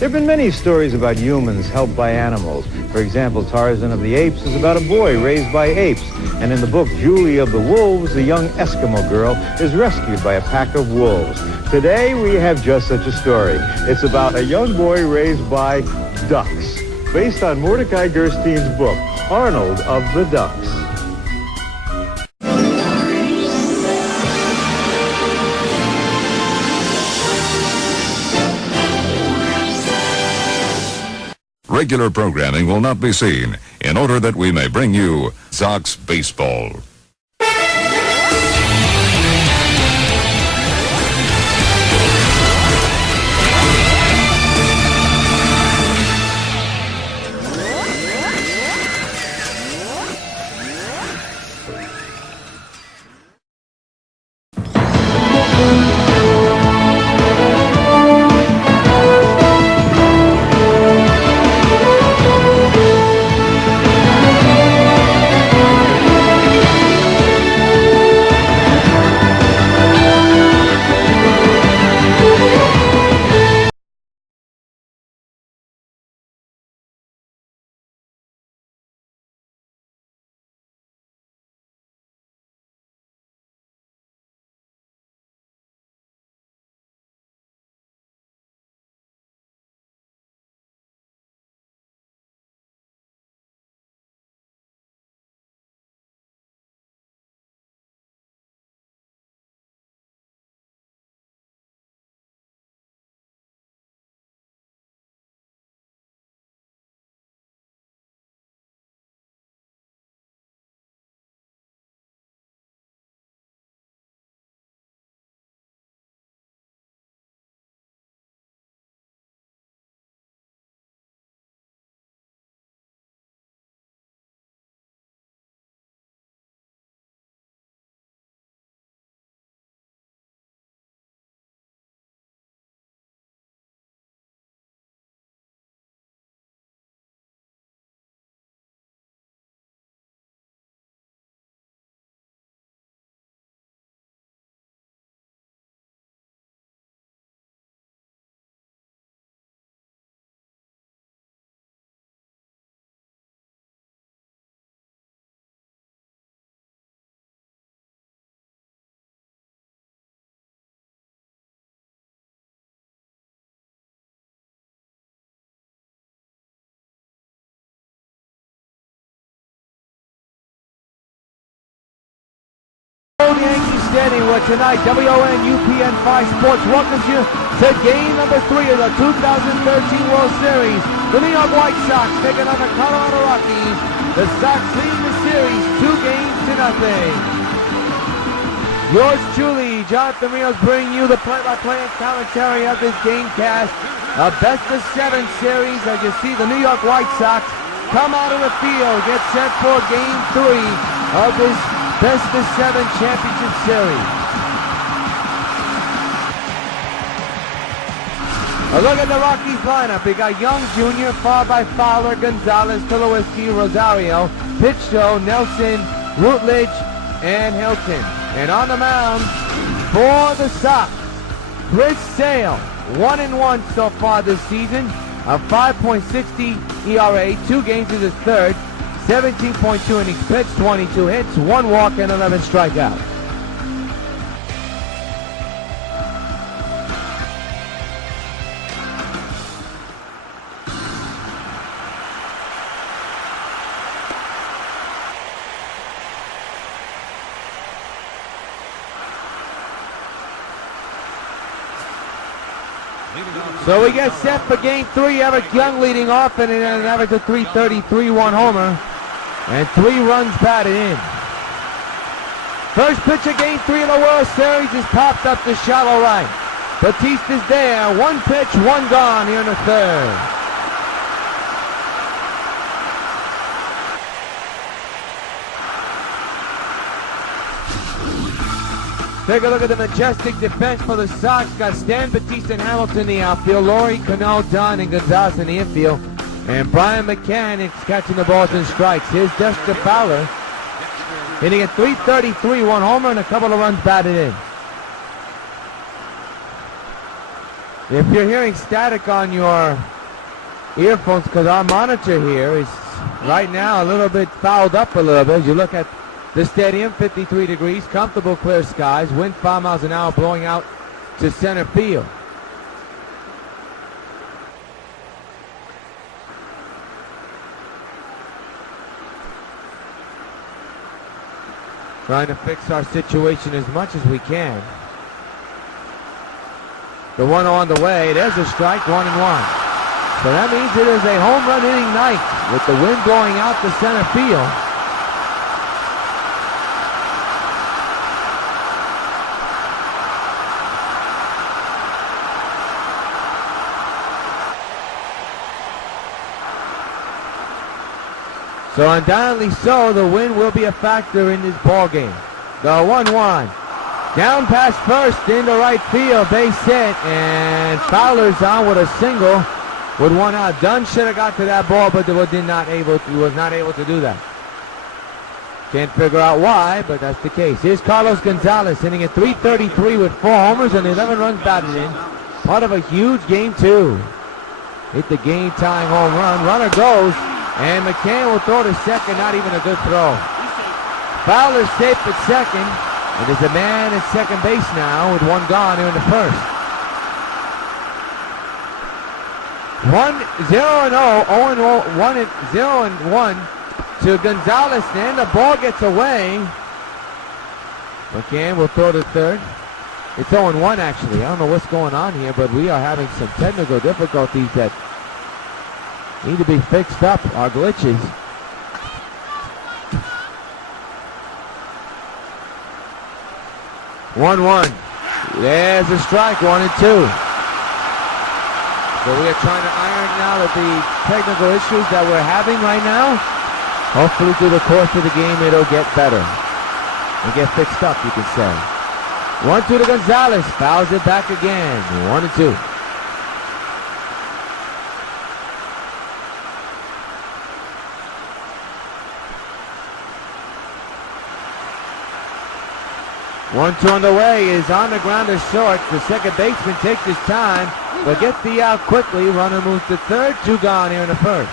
There have been many stories about humans helped by animals. For example, Tarzan of the Apes is about a boy raised by apes. And in the book Julie of the Wolves, the young Eskimo girl is rescued by a pack of wolves. Today, we have just such a story. It's about a young boy raised by ducks, based on Mordecai Gerstein's book, Arnold of the Ducks. Regular programming will not be seen in order that we may bring you Sox Baseball. Old Yankee Stadium, where tonight WON UPN 5 Sports welcomes you to game number 3 of the 2013 World Series. The New York White Sox taking on the Colorado Rockies. The Sox leading the series 2-0. Yours truly, Jonathan Rios, bringing you the play-by-play and commentary of this game cast. A best-of-7 series as you see the New York White Sox come out of the field, get set for game 3 of this best-of-7 championship series. A look at the Rockies lineup. We got Young Jr., followed by Fowler, Gonzalez, Tulowitzki, Rosario, Pitcho, Nelson, Rutledge, and Hilton. And on the mound for the Sox, Chris Sale, 1-1 so far this season, a 5.60 ERA, 2 games in his third, 17.2 innings pitched, 22 hits, 1 walk, and 11 strikeouts. So we get set for game 3. Eric Young leading off and an average of 333, 1 homer, and 3 runs batted in. First pitch of game 3 of the World Series is popped up to shallow right. Batista's there. 1 pitch, 1 gone here in the third. Take a look at the majestic defense for the Sox. Got Stan, Batista, and Hamilton in the outfield. Laurie, Cano, Dunn, and Gonzalez in the infield. And Brian McCann is catching the balls and strikes. Here's Dexter Fowler hitting at 333, 1 homer, and a couple of runs batted in. If you're hearing static on your earphones, because our monitor here is right now a little bit fouled up a little bit. As you look at the stadium, 53 degrees, comfortable clear skies, wind 5 miles an hour blowing out to center field. Trying to fix our situation as much as we can. The 1-0 on the way. There's a strike, 1-1. So that means it is a home run inning night with the wind blowing out to center field. So undoubtedly so, the wind will be a factor in this ball game. The 1-1. Down past first into right field, base hit, and Fowler's on with a single with 1 out. Dunn should have got to that ball, but was not able to do that. Can't figure out why, but that's the case. Here's Carlos Gonzalez hitting at .333 with 4 homers and 11 runs batted in. Part of a huge game, too. Hit the game-tying home run. Runner goes, and McCann will throw to second. Not even a good throw. Fowler's safe at second. And there's a man at second base now with 1 gone here in the first. 0-1 to Gonzalez, and the ball gets away. McCann will throw to third. It's 0-1 actually. I don't know what's going on here, but we are having some technical difficulties that need to be fixed up, our glitches. 1-1. There's a strike, 1-2. So we are trying to iron out the technical issues that we're having right now. Hopefully through the course of the game it'll get better. And get fixed up, you can say. 1-2 to Gonzalez. Fouls it back again. 1-2. One, 2 on the way is on the ground to short. The second baseman takes his time, but gets the out quickly. Runner moves to third. 2 gone here in the first.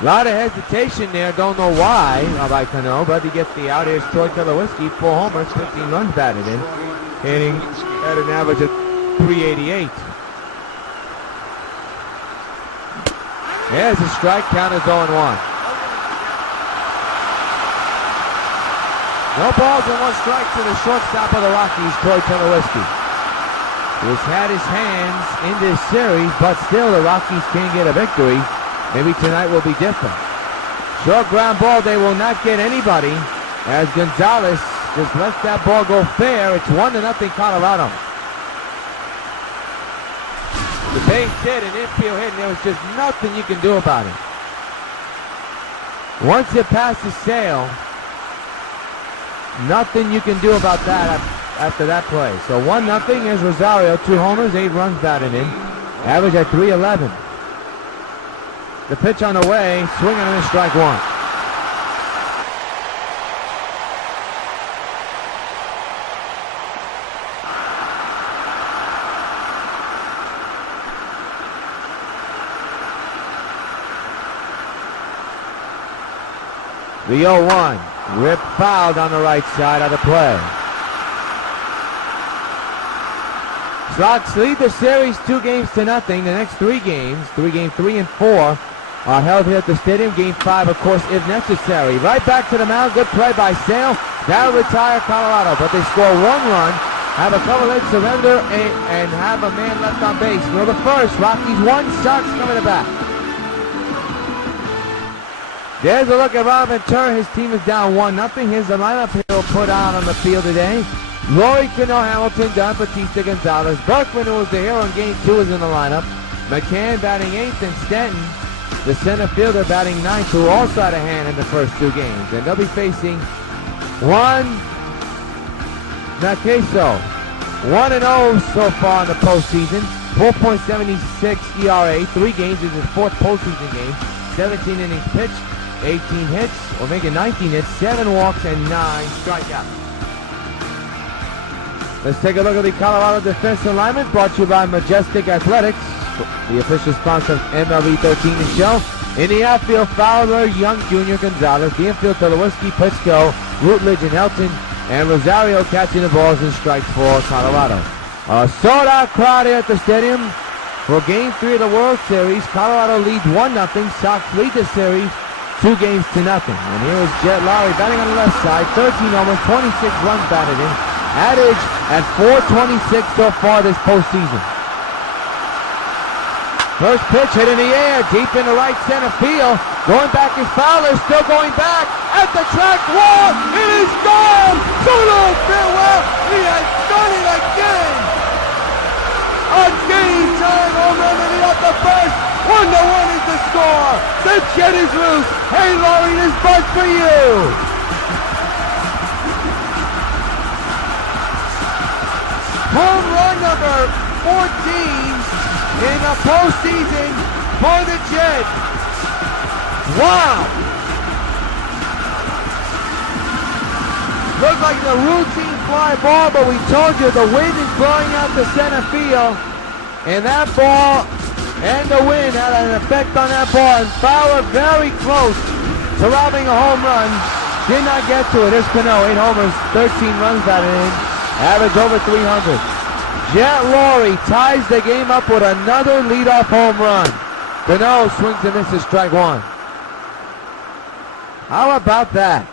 A lot of hesitation there. Don't know why. I'd like to know, but he gets the out. Here's Troy Tulowitzki. 4 homers, 15 runs batted in. Hitting at an average of .388. There's a strike, count is 0-1. No balls and 1 strike to the shortstop of the Rockies, Troy Tulowitzki. He's had his hands in this series, but still the Rockies can't get a victory. Maybe tonight will be different. Short ground ball, they will not get anybody as Gonzalez just lets that ball go fair. It's 1-0 Colorado. The base hit, an infield hit, and there was just nothing you can do about it. Once it passes Sale, nothing you can do about that after that play. So 1-0 is Rosario, 2 homers, 8 runs batted in. Average at .311. The pitch on the way, swinging on a strike 1. The 0-1, Rip fouled on the right side of the play. Sox lead the series 2-0. The next 3 games, game 3 and 4, are held here at the stadium. Game 5, of course, if necessary. Right back to the mound, good play by Sale. That'll retire Colorado, but they score 1 run, have a couple hits, surrender, and have a man left on base. For the first, Rockies 1, Sox coming back. There's a look at Ron Ventura. His team is down 1-0. Here's the lineup he'll put out on the field today. Rory Cano, Hamilton, Don Batista, Gonzalez. Berkman, who was the hero in Game 2, is in the lineup. McCann batting 8th, and Stanton, the center fielder, batting 9th, who also had a hand in the first 2 games. And they'll be facing Juan Maceso. 1-0 so far in the postseason. 4.76 ERA. 3 games is his 4th postseason game. 17 innings pitched. 18 hits, or making 19 hits, 7 walks, and 9 strikeouts. Let's take a look at the Colorado defensive lineman, brought to you by Majestic Athletics, the official sponsor of MLB 13 The Show. In the outfield, Fowler, Young Jr., Gonzalez. The infield, Tulowitzki, Pitsko, Rutledge, and Helton. And Rosario catching the balls and strikes for Colorado. A sold-out crowd here at the stadium for Game 3 of the World Series. Colorado leads 1-0. Sox lead the series 2-0. And here is Jet Lowry batting on the left side. 13 homers, 26 runs batted in. Average at .426 so far this postseason. First pitch hit in the air, deep in the right center field. Going back is Fowler, still going back. At the track wall, it is gone! So long, farewell! He has done it again! A game-time home run in the up the first. 1-1 is the score. The jet is loose. Hey, Laurie, this buzz for you. Home run number 14 in the postseason for the Jets. Wow! Looked like a routine fly ball, but we told you the wind is blowing out the center field, and that ball and the wind had an effect on that ball, and Fowler very close to robbing a home run. Did not get to it. Here's Cano, 8 homers, 13 runs batted in, average over 300. Jet Lowry ties the game up with another leadoff home run. Cano swings and misses, strike one. How about that?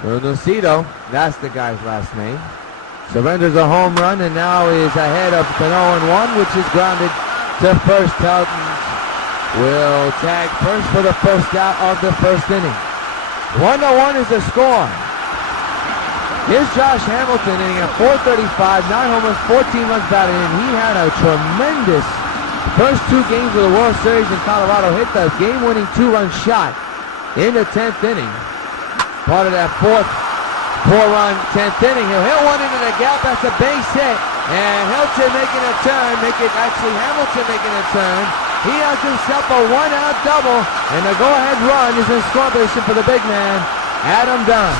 Nocito, that's the guy's last name, surrenders a home run and now is ahead of Cano in 1, which is grounded to first. Helton will tag first for the first out of the first inning. 1-1 is the score. Here's Josh Hamilton inning at .435, 9 homers, 14 runs batted in. He had a tremendous first 2 games of the World Series in Colorado. Hit the game-winning 2-run shot in the 10th inning. Part of that 4-run 10th inning. He'll hit one into the gap. That's a base hit. And Hilton making a turn. Hamilton making a turn. He has himself a 1-out double. And the go-ahead run is in scoring position for the big man, Adam Dunn.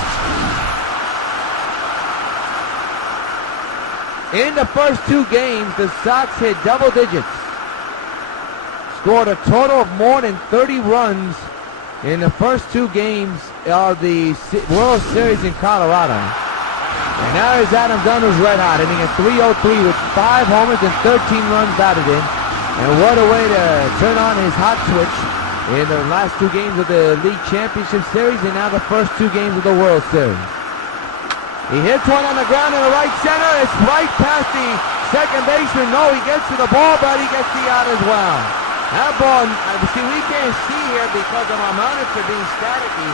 In the first 2 games, the Sox hit double digits. Scored a total of more than 30 runs in the first 2 games of the World Series in Colorado. And now is Adam Dunn, who's red hot, hitting at .303 with 5 homers and 13 runs batted in. And what a way to turn on his hot switch in the last 2 games of the League Championship Series and now the first 2 games of the World Series. He hits one on the ground in the right center. It's right past the second baseman. No, he gets to the ball, but he gets the out as well. That ball, see, we can't see here because of our monitor being staticky.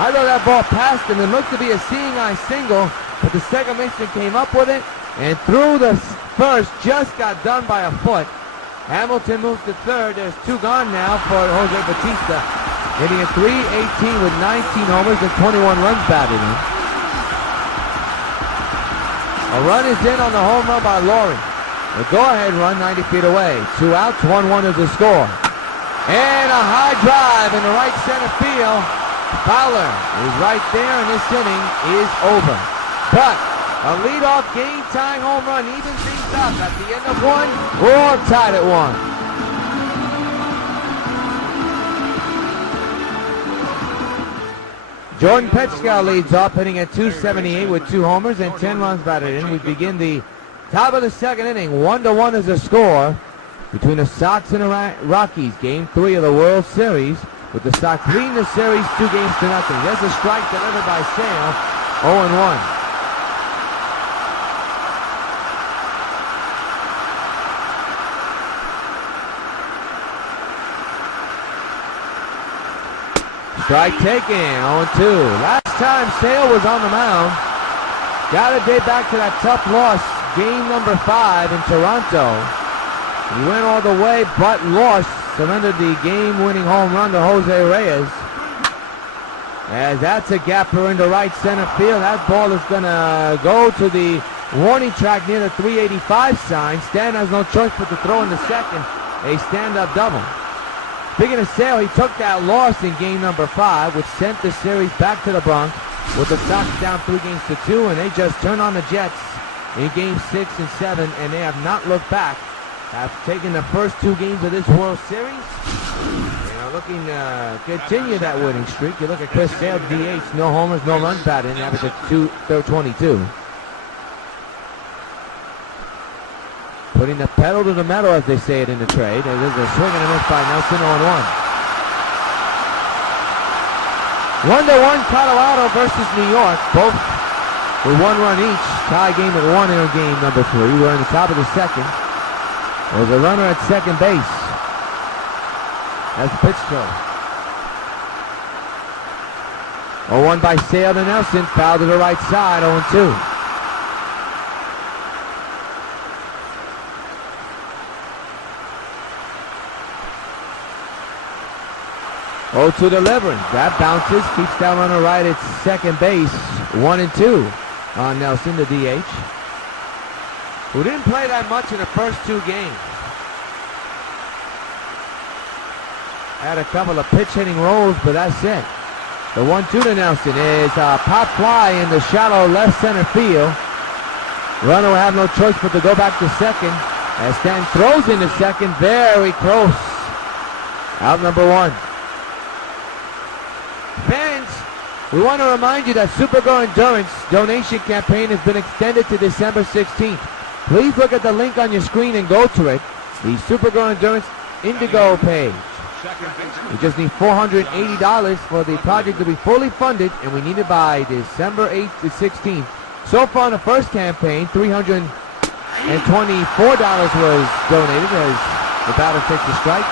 I thought that ball passed him. It looked to be a seeing eye single, but the second baseman came up with it and threw the first, just got done by a foot. Hamilton moves to third. There's 2 gone now for Jose Bautista, hitting at .318 with 19 homers and 21 runs batted in. A run is in on the home run by Lowry. The go-ahead run 90 feet away. 2 outs, 1-1 is the score. And a high drive in the right center field. Fowler is right there, and this inning is over. But a leadoff game-tying home run evens things up. At the end of 1, we're all tied at 1. Jordan Petchkow leads off, hitting at .278 with 2 homers and 10 runs batted in. We begin the top of the second inning. 1-1 is the score between the Sox and the Rockies. Game 3 of the World Series, with the Sox leading the series 2-0. There's a strike delivered by Sale. 0-1. Strike taken, 0-2. Last time Sale was on the mound, got to date back to that tough loss, game number 5 in Toronto. He went all the way, but lost, surrendered the game-winning home run to Jose Rios. As that's a gapper into right center field. That ball is going to go to the warning track near the 385 sign. Stan has no choice but to throw in the second. A stand-up double. Speaking of Sale, he took that loss in game number 5, which sent the series back to the Bronx with the Sox down 3-2, and they just turned on the Jets in game 6 and 7, and they have not looked back. Have taken the first 2 games of this World Series. They are looking to continue that winning streak. You look at Chris Sale, DH, no homers, no runs batted, and average at 22. Putting the pedal to the metal, as they say it in the trade. There's a swing and a miss by Nelson, 0-1. 1-1 Colorado versus New York. Both with 1 run each. Tie game at 1 in game number 3. We're in the top of the second. There's a runner at second base. That's the pitch throw. 0-1 by Sale to Nelson. Foul to the right side, 0-2. To delivering. That bounces, keeps that runner right at second base. 1-2 on Nelson, the DH, who didn't play that much in the first 2 games. Had a couple of pitch hitting rolls, but that's it. The 1-2 to Nelson is a pop fly in the shallow left center field. Runner will have no choice but to go back to second as Stan throws into second, very close. Out number 1. Fans, we want to remind you that Supergirl Endurance donation campaign has been extended to December 16th. Please look at the link on your screen and go to it. The Supergirl Endurance Indigo page. We just need $480 for the project to be fully funded, and we need it by December 8th to 16th. So far in the first campaign, $324 was donated as the batter takes a strike.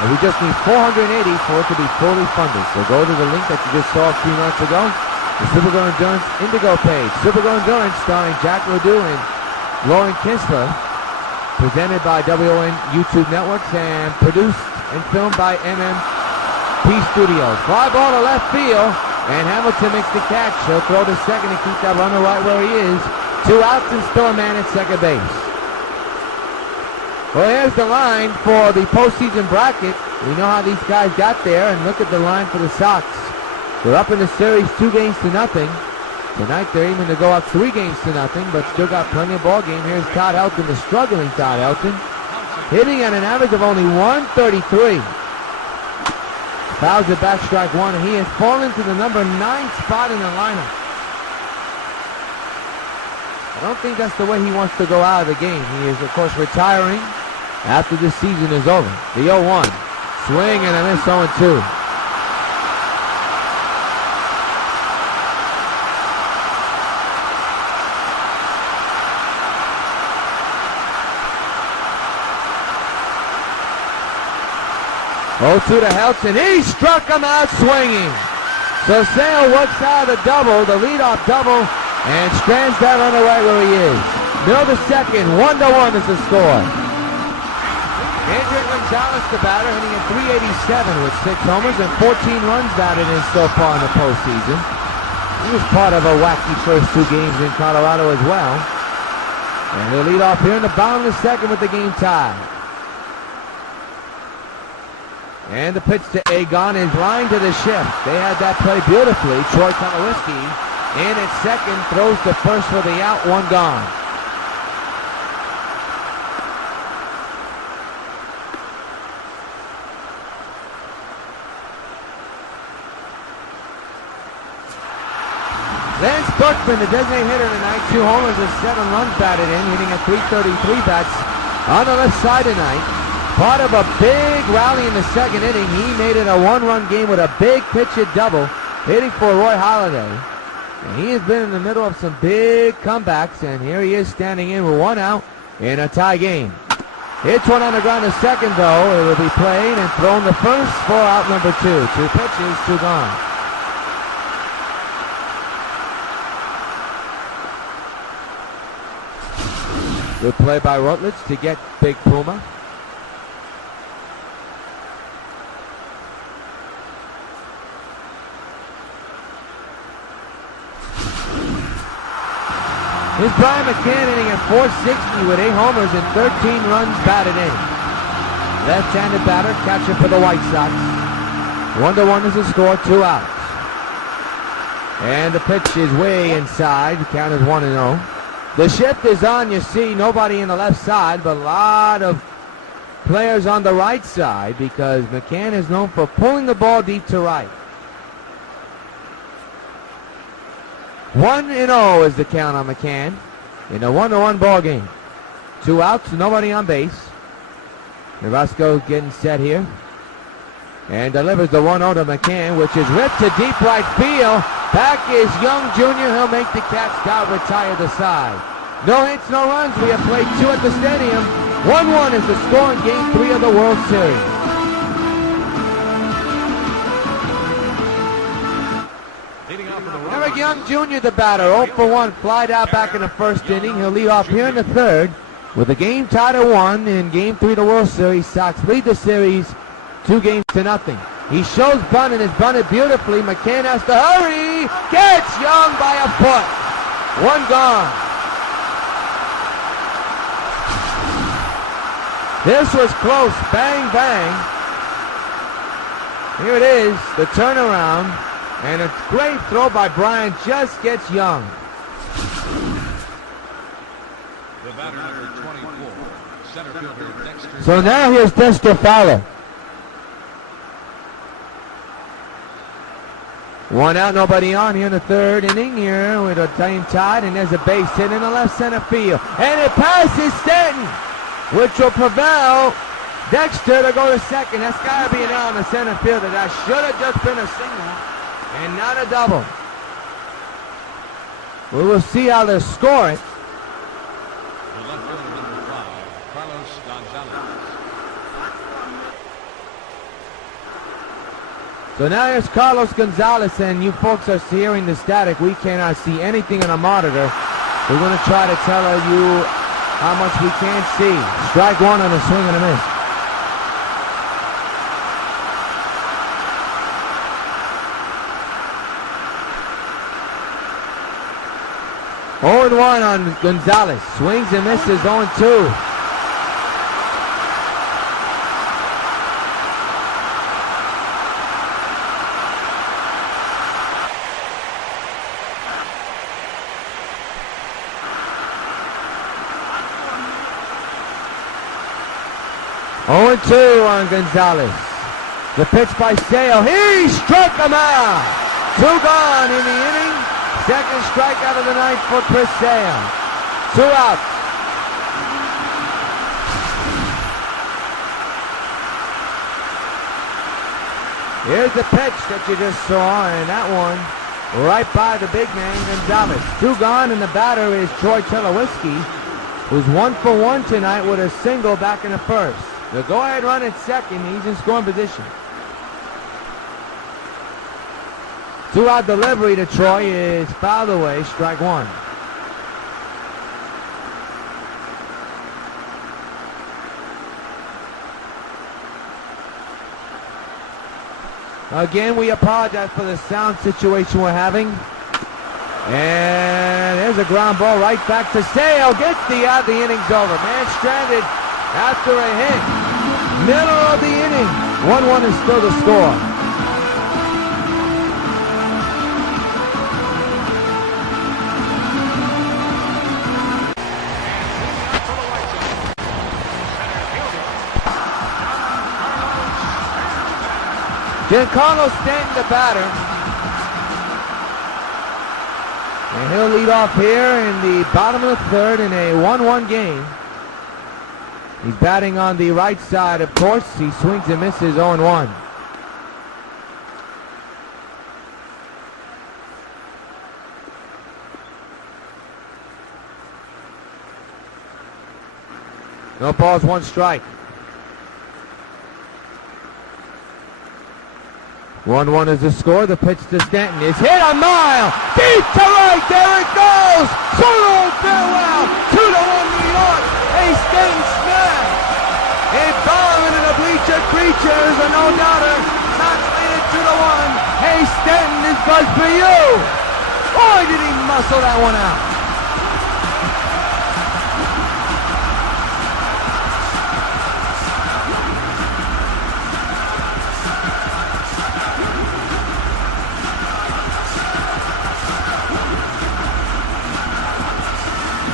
And we just need $480 for it to be fully funded. So go to the link that you just saw a few minutes ago. The Supergirl Endurance Indigo page. Supergirl Endurance starring Jack Ledoux and Lauren Kinsler. Presented by WON YouTube Networks and produced and filmed by MMP Studios. Fly ball to left field. And Hamilton makes the catch. He'll throw to second and keep that runner right where he is. 2 outs and still a man at second base. Well, here's the line for the postseason bracket. We know how these guys got there, and look at the line for the Sox. They're up in the series 2-0. Tonight they're aiming to go up 3-0, but still got plenty of ball game. Here's Todd Helton, the struggling Todd Helton, hitting at an average of only 133. Fouls it back, strike 1, and he has fallen to the number 9 spot in the lineup. I don't think that's the way he wants to go out of the game. He is, of course, retiring after this season is over. The 0-1. Swing and a miss, 0-2. To Helton. He struck him out swinging. So Sale works out of the double, the leadoff double, and strands that runner right where he is. Middle of the second, 1-1 is the score. Andrew Gonzalez, the batter, hitting at 387 with 6 homers and 14 runs batted in so far in the postseason. He was part of a wacky first 2 games in Colorado as well. And he'll lead off here in the bottom of the second with the game tied. And the pitch to Agon is lined to the shift. They had that play beautifully. Troy Tulowitzki in at second, throws to first for the out, 1 gone. Lance Buckman, the designated hitter tonight, 2 homers and 7 runs batted in, hitting at 333 bats on the left side tonight. Part of a big rally in the second inning. He made it a 1-run game with a big pitch hit double, hitting for Roy Halladay. And he has been in the middle of some big comebacks, and here he is standing in with 1 out in a tie game. Hits one on the ground to second, though. It will be played and thrown to first for out number 2. 2 pitches, 2 gone. Good play by Rutledge to get Big Puma. Here's Brian McCann hitting at .460 with 8 homers and 13 runs batted in. Left-handed batter, catcher for the White Sox. 1-1 is the score, 2 outs. And the pitch is way inside. The count is 1-0. The shift is on. You see nobody in the left side, but a lot of players on the right side because McCann is known for pulling the ball deep to right. 1-0 is the count on McCann in a 1-1 ball game. 2 outs, nobody on base. Nebraska getting set here. And delivers the 1-0 to McCann, which is ripped to deep right field. Back is Young Jr. He'll make the catch, retire the side. No hits, no runs. We have played 2 at the stadium. 1-1 is the score in Game 3 of the World Series. Eric Young Jr., the batter, 0 for 1, flied out back in the first inning. He'll lead off here in the third with the game tied at 1 in Game 3 of the World Series. Sox lead the series 2-0. He shows bunt and is bunted beautifully. McCann has to hurry. Gets Young by a foot. 1 gone. This was close. Bang, bang. Here it is, the turnaround. And a great throw by Bryant just gets Young. The batter number 24, center fielder Dexter. So now here's Dexter Fowler. 1 out, nobody on here in the third inning here with a game tied, and there's a base hit in the left center field. And it passes Stanton, which will prevail Dexter to go to second. That's got to be an out on the center fielder. That should have just been a single and not a double. We will see how they score it. The left fielder number 5, Carlos Gonzalez. So now here's Carlos Gonzalez, and you folks are hearing the static. We cannot see anything on a monitor. We're going to try to tell you how much we can't see. Strike 1 on a swing and a miss. Oh, 0-1 on Gonzalez. Swings and misses, 0-2. On Gonzalez. The pitch by Sale. He struck him out. 2 gone in the inning. Second strikeout of the night for Chris Sale. 2 out. Here's the pitch that you just saw, and that one right by the big man Gonzalez. 2 gone, and the batter is Troy Tulowitzki, who's 1 for 1 tonight with a single back in the first. The go-ahead run at second. He's in scoring position. 2-out delivery to Troy is fouled away. Strike 1. Again, we apologize for the sound situation we're having. And there's a ground ball right back to Sale. Gets the out. The inning's over. Man stranded after a hit. Middle of the inning. 1-1 is still the score. Giancarlo Stanton, the batter. And he'll lead off here in the bottom of the third in a 1-1 game. He's batting on the right side, of course. He swings and misses, 0-1. No balls, 1 strike. 1-1 is the score. The pitch to Stanton is hit a mile. Deep to right. There it goes. Solo farewell. 2-1 New York. A Stanton smash. A bomb into the bleacher creatures. A no-doubter. Sox lead it 2-1. Hey, Stanton, this buzz for you. Boy, did he muscle that one out.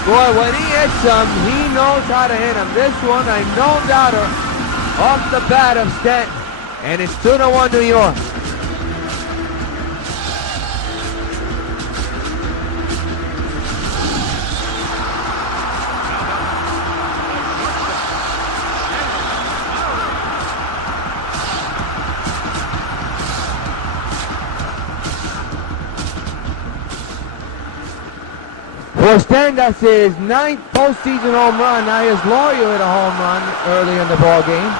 Boy, when he hits them, he knows how to hit them. This one, a no-doubter off the bat of Stanton. And it's 2-1 New York. For Stanton, that's his 9th postseason home run. Now here's Laurie hit a home run early in the ball game.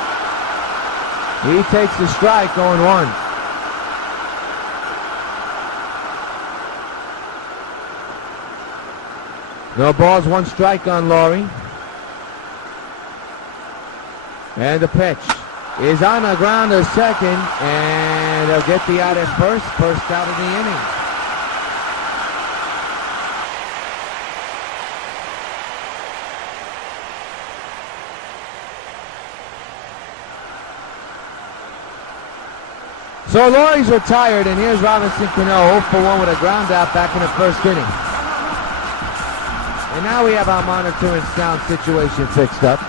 He takes the strike, 0-1. No balls, 1 strike on Laurie. And the pitch is on the ground to second, and they'll get the out at first out of the inning. So Laurie's retired, and here's Robinson Cano, 0-for-1 with a ground out back in the first inning. And now we have our monitor and sound situation fixed up.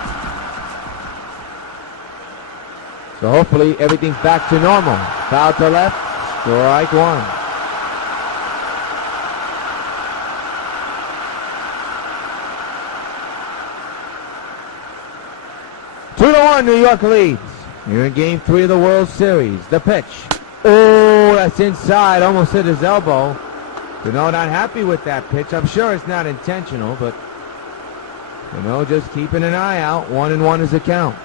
So hopefully everything's back to normal. Foul to left, strike 1. Two to 1, New York leads. You're in Game 3 of the World Series. The pitch. Oh, that's inside. Almost hit his elbow. Cano not happy with that pitch. I'm sure it's not intentional, but Cano just keeping an eye out. 1-1 is the count.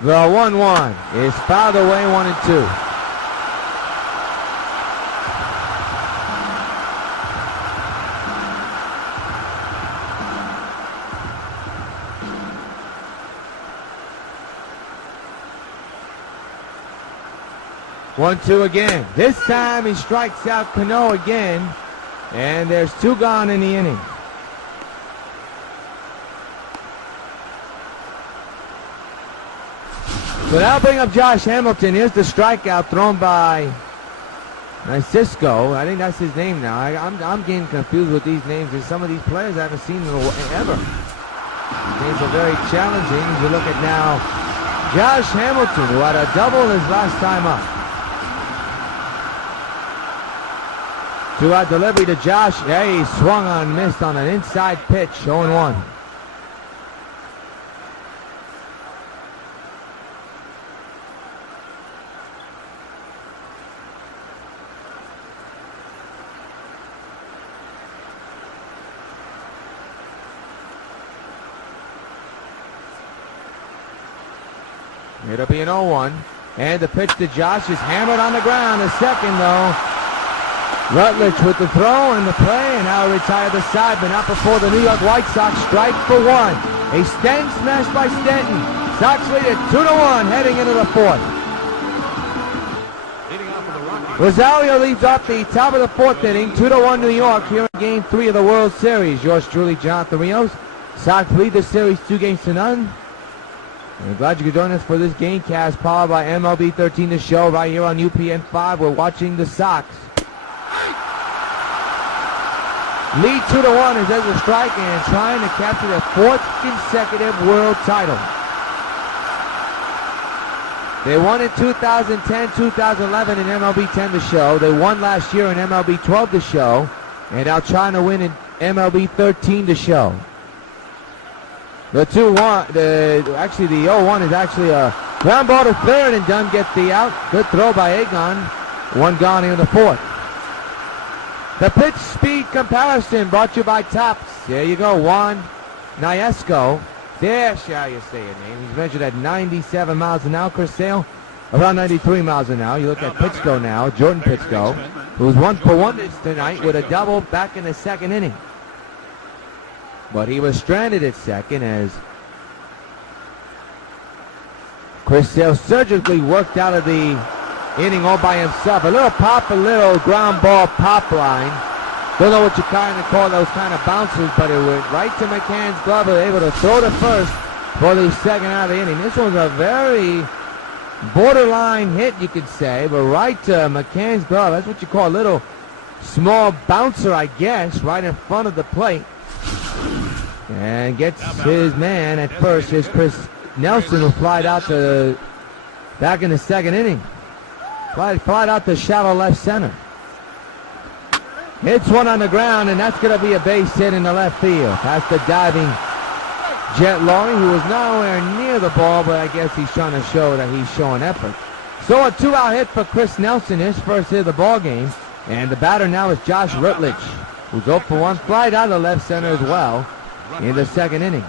The 1-1 is fouled away, 1-2. One-two again. This time he strikes out Cano again, and there's 2 gone in the inning. So that'll bring up Josh Hamilton. Here's the strikeout thrown by Cisco. I think that's his name now. I'm getting confused with these names. There's some of these players I haven't seen ever. These are very challenging. You look at now Josh Hamilton, who had a double his last time up. 2-out delivery to Josh. He swung on, missed on an inside pitch. 0-1. It'll be an 0-1. And the pitch to Josh is hammered on the ground. A second, though. Rutledge with the throw and the play, and now retire the side, but not before the New York White Sox strike for 1. A Stanton smash by Stanton. Sox lead at 2-1 heading into the 4th. Rosario leads off the top of the 4th inning. 2-1 New York here in Game 3 of the World Series. Yours truly, Jonathan Rios. Sox lead the series 2-0. I'm glad you could join us for this game cast powered by MLB 13 The Show right here on UPN 5. We're watching the Sox lead 2-1 as there's a strike and trying to capture their 4th consecutive world title. They won in 2010, 2011 in MLB 10 The Show. They won last year in MLB 12 The Show, and now trying to win in MLB 13 The Show. The 2-1, the 0-1 is actually a ground ball to third, and Dunn gets the out. Good throw by Egon. 1 gone here in the 4th. The pitch speed comparison brought to you by Tops. There you go, Juan Niesco. There's how you say your name. He's measured at 97 miles an hour. Chris Sale, around 93 miles an hour. You look at Pitsko now, Jordan Pitsko, who's 1-for-1 tonight with a double back in the 2nd inning. But he was stranded at second as Chris Sale surgically worked out of the inning all by himself. A little pop, a little ground ball pop line. Don't know what you kind of call those kind of bounces, but it went right to McCann's glove. Able to throw to first for the 2nd out of the inning. This one's a very borderline hit, you could say, but right to McCann's glove. That's what you call a little small bouncer, I guess, right in front of the plate. And gets his man at first. Here's Chris Nelson, who flied out to back in the second inning. Flied out to shallow left center. Hits one on the ground, and that's going to be a base hit in the left field. Past the diving Jet Laurie, who was nowhere near the ball, but I guess he's trying to show that he's showing effort. So a 2-out hit for Chris Nelson, his first hit of the ball game. And the batter now is Josh Rutledge, who's 0 for 1, flied out of left center as well in the second inning.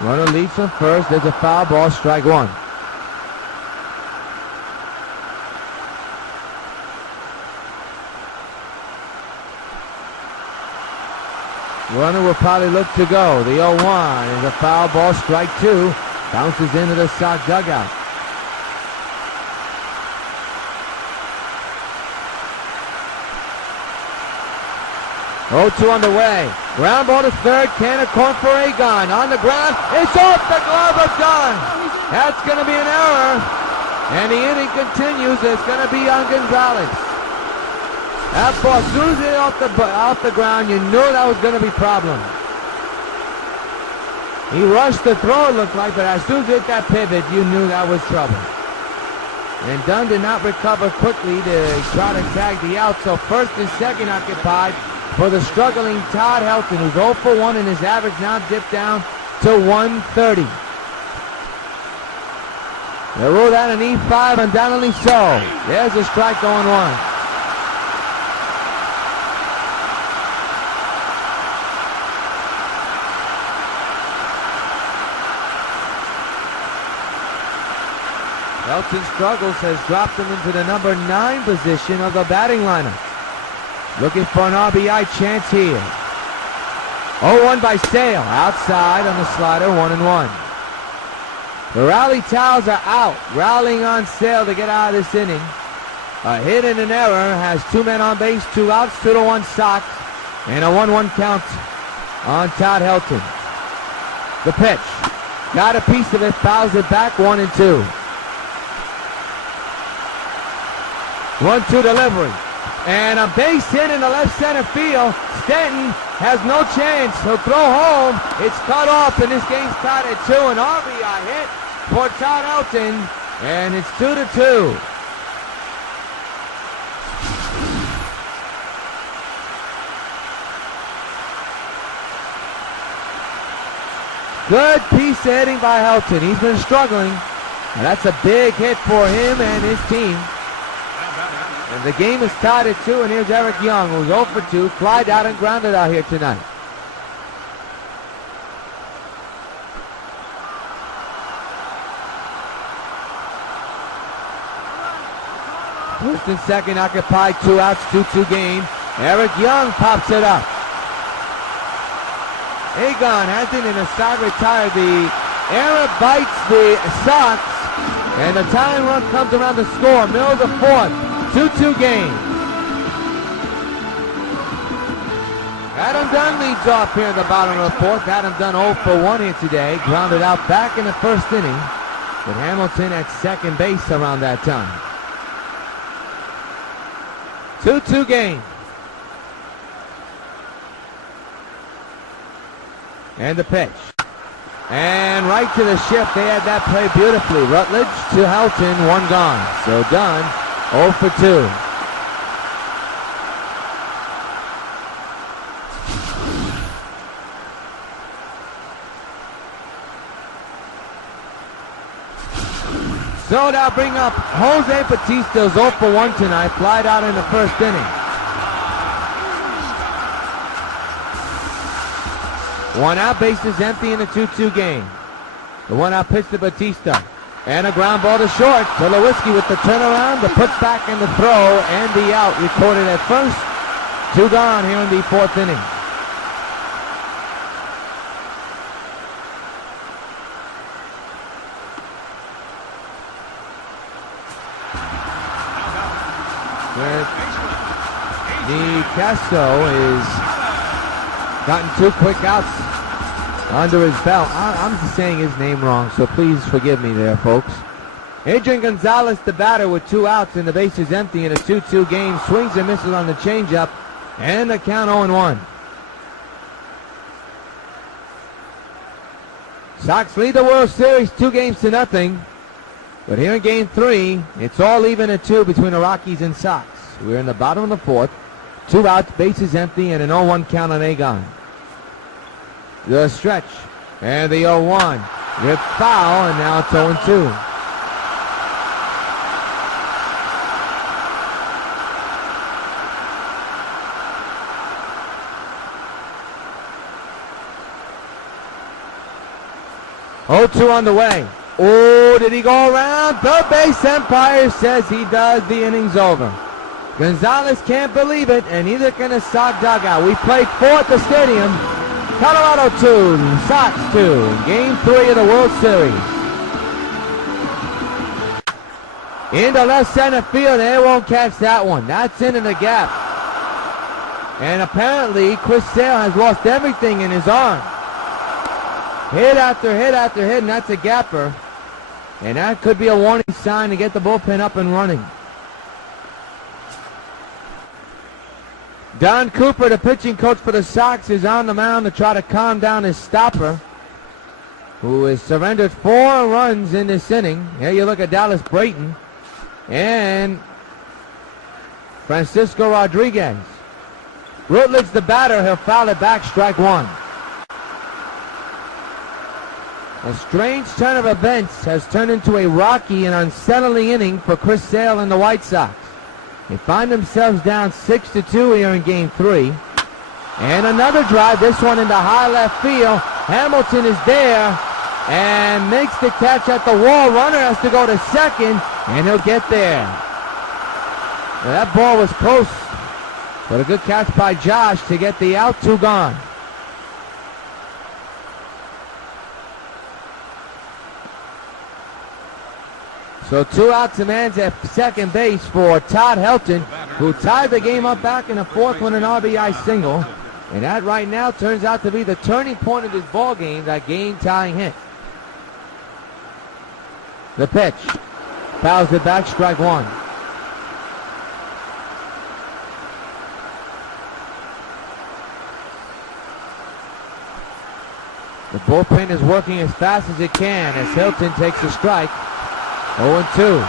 Runner leads from first. There's a foul ball, strike one. Runner will probably look to go. The 0-1 is a foul ball, strike two. Bounces into the Sox dugout. 0-2 underway. Ground ball to third. Canner corn for Egon. On the ground. It's off the glove of Dunn. That's going to be an error. And the inning continues. It's going to be on Gonzalez. That ball, as soon as it off the ground, you knew that was going to be problem. He rushed the throw, it looked like, but as soon as it hit that pivot, you knew that was trouble. And Dunn did not recover quickly to try to tag the out, so first and second occupied for the struggling Todd Helton, who's 0 for 1, and his average now dipped down to 130. They ruled out an E5, undoubtedly so. There's a strike going one. Helton's struggles has dropped him into the number 9 position of the batting lineup. Looking for an RBI chance here. 0-1 by Sale. Outside on the slider, 1-1. The rally towels are out. Rallying on Sale to get out of this inning. A hit and an error has 2 men on base, 2 outs, 2-1 Sox, and a 1-1 count on Todd Helton. The pitch. Got a piece of it, fouls it back, 1-2. 1-2 delivery. And a base hit in the left center field. Stanton has no chance. He'll throw home. It's cut off, and this game's tied at 2. An RBI hit for Todd Helton, and it's 2-2. Good piece of hitting by Helton. He's been struggling, and that's a big hit for him and his team. And the game is tied at 2, and here's Eric Young, who's 0 for 2, flied out and grounded out here tonight. First and second occupied, 2 outs, 2-2 game. Eric Young pops it up. Egon has it in a side retired. The error bites the Sox, and the tying run comes around the score. Middle of the fourth. 2-2 game. Adam Dunn leads off here in the bottom of the fourth. Adam Dunn 0 for 1 here today. Grounded out back in the first inning, with Hamilton at second base around that time. 2-2 game. And the pitch. And right to the shift. They had that play beautifully. Rutledge to Helton, 1 gone. So Dunn 0 for 2. So now bring up Jose Batista, 0 for 1 tonight. Flied out in the first inning. 1 out, bases empty in a 2-2 game. The 1 out pitch to Batista. And a ground ball to short. Tulowitzki with the turnaround, the putback, and the throw, and the out recorded at first. 2 gone here in the fourth inning. The Castro is gotten 2 quick outs under his belt. I'm saying his name wrong, so please forgive me there, folks. Adrian Gonzalez, the batter, with 2 outs and the bases empty in a 2-2 game. Swings and misses on the changeup, and the count 0-1. Sox lead the World Series 2-0. But here in Game 3, it's all even at 2 between the Rockies and Sox. We're in the bottom of the 4th. 2 outs, bases empty, and an 0-1 count on Agon. The stretch, and the 0-1. Ripped foul, and now it's 0-2. On the way. Oh, did he go around? The base umpire says he does. The inning's over. Gonzalez can't believe it, and neither can the Sox dugout. We played 4 at the stadium. Colorado 2, Sox 2, in Game 3 of the World Series. Into left center field, they won't catch that one. That's into the gap. And apparently, Chris Sale has lost everything in his arm. Hit after hit after hit, and that's a gapper. And that could be a warning sign to get the bullpen up and running. Don Cooper, the pitching coach for the Sox, is on the mound to try to calm down his stopper, who has surrendered 4 runs in this inning. Here you look at Dallas Brayton and Francisco Rodriguez. Rutledge, the batter, he'll foul it back, strike 1. A strange turn of events has turned into a rocky and unsettling inning for Chris Sale and the White Sox. They find themselves down 6-2 here in Game 3. And another drive, this one into high left field. Hamilton is there and makes the catch at the wall. Runner has to go to second, and he'll get there. Now that ball was close, but a good catch by Josh to get the out, 2 gone. So 2 outs, a man's at second base for Todd Helton, who tied the game up back in the 4th with an RBI single. And that right now turns out to be the turning point of this ball game, that game-tying hit. The pitch. Fouls it back, strike 1. The bullpen is working as fast as it can as Hilton takes a strike. 0-2.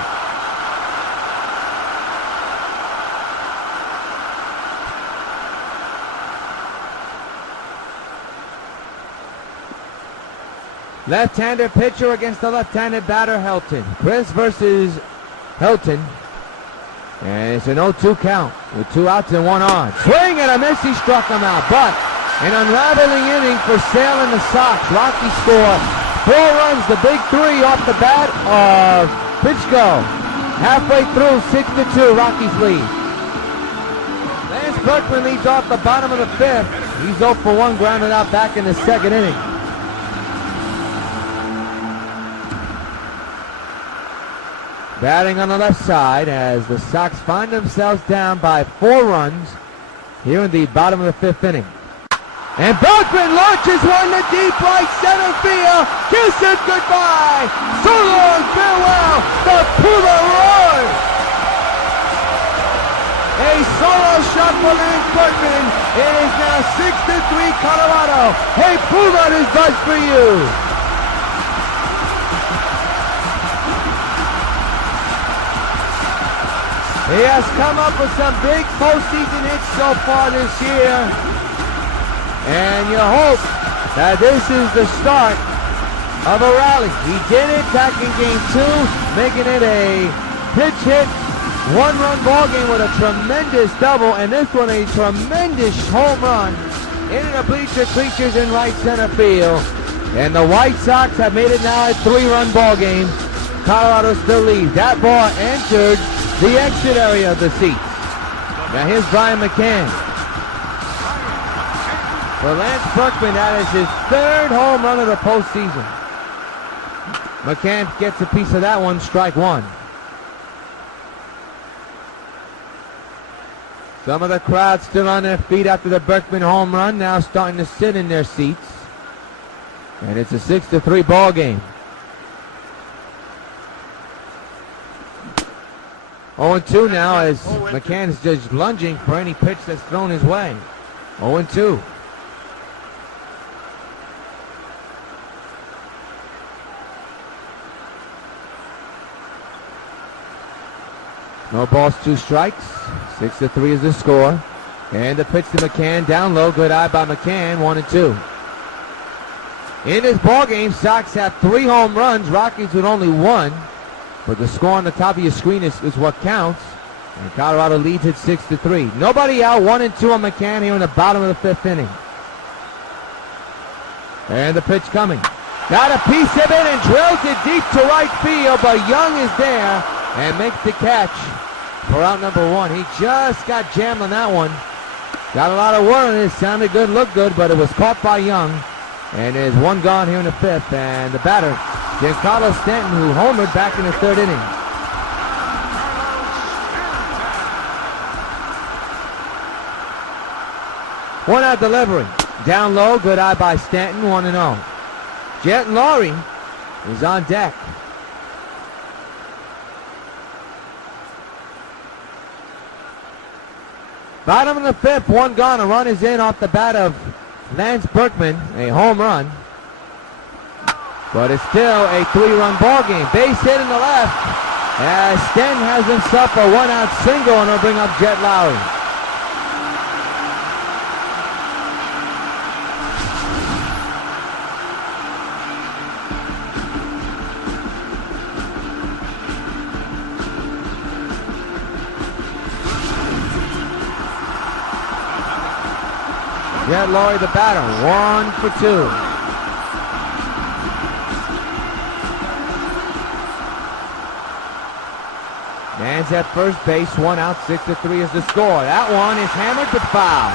Left-hander pitcher against the left-handed batter, Helton. Chris versus Helton. And it's an 0-2 count with 2 outs and 1 on. Swing and a miss, he struck him out. But an unraveling inning for Sale and the Sox. Rockies score 4 runs, the big 3 off the bat of Pitchko. Halfway through, 6-2, Rockies lead. Lance Berkman leads off the bottom of the 5th. He's 0 for 1, grounded out back in the 2nd inning. Batting on the left side as the Sox find themselves down by 4 runs here in the bottom of the 5th inning. And Berkman launches one to deep right center field. Kiss it goodbye. So long, farewell. The Pula roars. A solo shot for Lance Berkman. It is now 6-3 Colorado. Hey, Pula, this buzz for you. He has come up with some big postseason hits so far this year. And you hope that this is the start of a rally. He did it back in Game 2, making it a pitch hit, 1-run ball game with a tremendous double, and this one a tremendous home run into the bleacher creatures in right center field. And the White Sox have made it now a 3-run ball game. Colorado still leads. That ball entered the exit area of the seats. Now here's Brian McCann. For Lance Berkman, that is his 3rd home run of the postseason. McCann gets a piece of that one, strike 1. Some of the crowd still on their feet after the Berkman home run, now starting to sit in their seats. And it's a 6-3 ball game. 0-2 now as McCann is just lunging for any pitch that's thrown his way. 0-2. No balls, 2 strikes. 6-3 is the score. And the pitch to McCann, down low, good eye by McCann, 1-2. In this ballgame, Sox have 3 home runs, Rockies with only 1. But the score on the top of your screen is what counts. And Colorado leads it 6-3. Nobody out, 1-2 on McCann here in the bottom of the 5th inning. And the pitch coming. Got a piece of it and drills it deep to right field, but Young is there and makes the catch for out number 1. He just got jammed on that one. Got a lot of work on it. Sounded good, looked good, but it was caught by Young. And there's 1 gone here in the 5th. And the batter, Giancarlo Stanton, who homered back in the 3rd inning. One out delivery. Down low, good eye by Stanton, 1-0. Jet and Laurie is on deck. Bottom of the 5th, 1 gone. A run is in off the bat of Lance Berkman, a home run. But it's still a 3-run ball game. Base hit in the left as Stanton has himself a 1-out single, and he'll bring up Jet Lowry. Jet Lowry, the batter, 1 for 2. Man's at first base, 1 out, 6-3 is the score. That one is hammered but foul.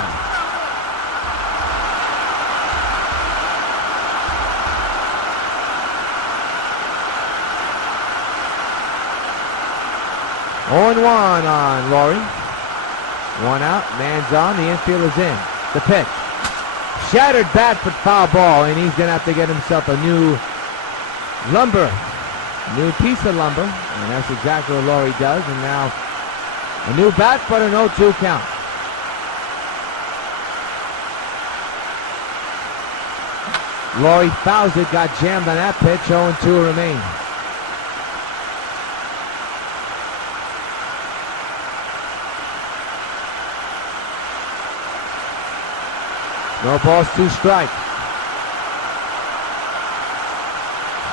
Oh, 1 on Laurie. 1 out, man's on, the infield is in. The pitch. Shattered bat but foul ball, and he's going to have to get himself a new piece of lumber, and that's exactly what Laurie does. And now a new bat, but an 0-2 count. Laurie fouls it, got jammed on that pitch. 0-2 remains. No balls, 2 strikes.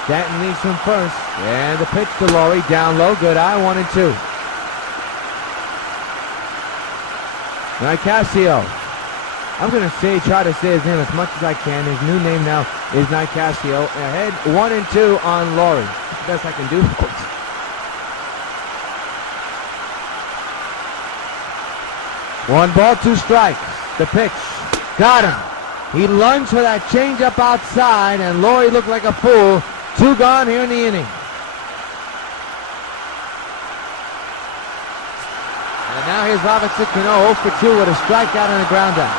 Stanton leads from first. And the pitch to Laurie, down low, good eye, 1-2. Nicasio. I'm going to try to say his name as much as I can. His new name now is Nicasio. Ahead, 1-2 on Laurie. That's the best I can do, folks. One ball, 2 strikes. The pitch. Got him. He lunged for that changeup outside, and Laurie looked like a fool. 2 gone here in the inning. And now here's Robinson Cano, 0 for 2 with a strikeout and a ground out.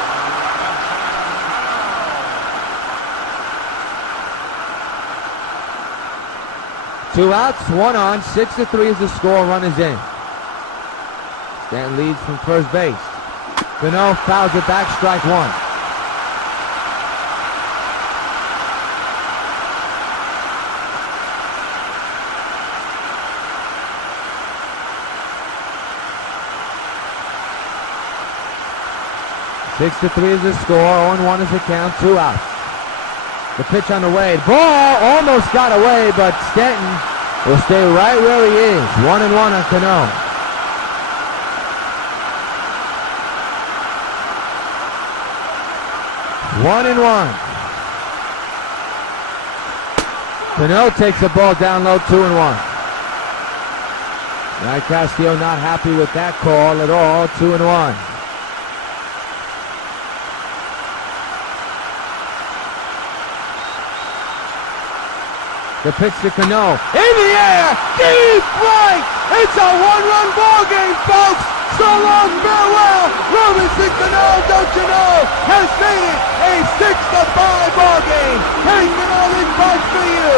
Two outs, 1 on, 6-3 is the score. Run is in. Stanton leads from first base. Cano fouls it back, strike 1. Six to 3 is the score. 0-1 is the count. 2 outs. The pitch on the way. Ball almost got away, but Stanton will stay right where he is. 1-1 on Cano. One and 1. Cano takes the ball down low. 2-1. Nicasio not happy with that call at all. 2-1. The pitch to Cano. In the air! Deep right! It's a 1-run ball game, folks! So long, farewell. Robinson Cano, don't you know, has made it a 6-5 ball game. Hey, Cano, this part's for you.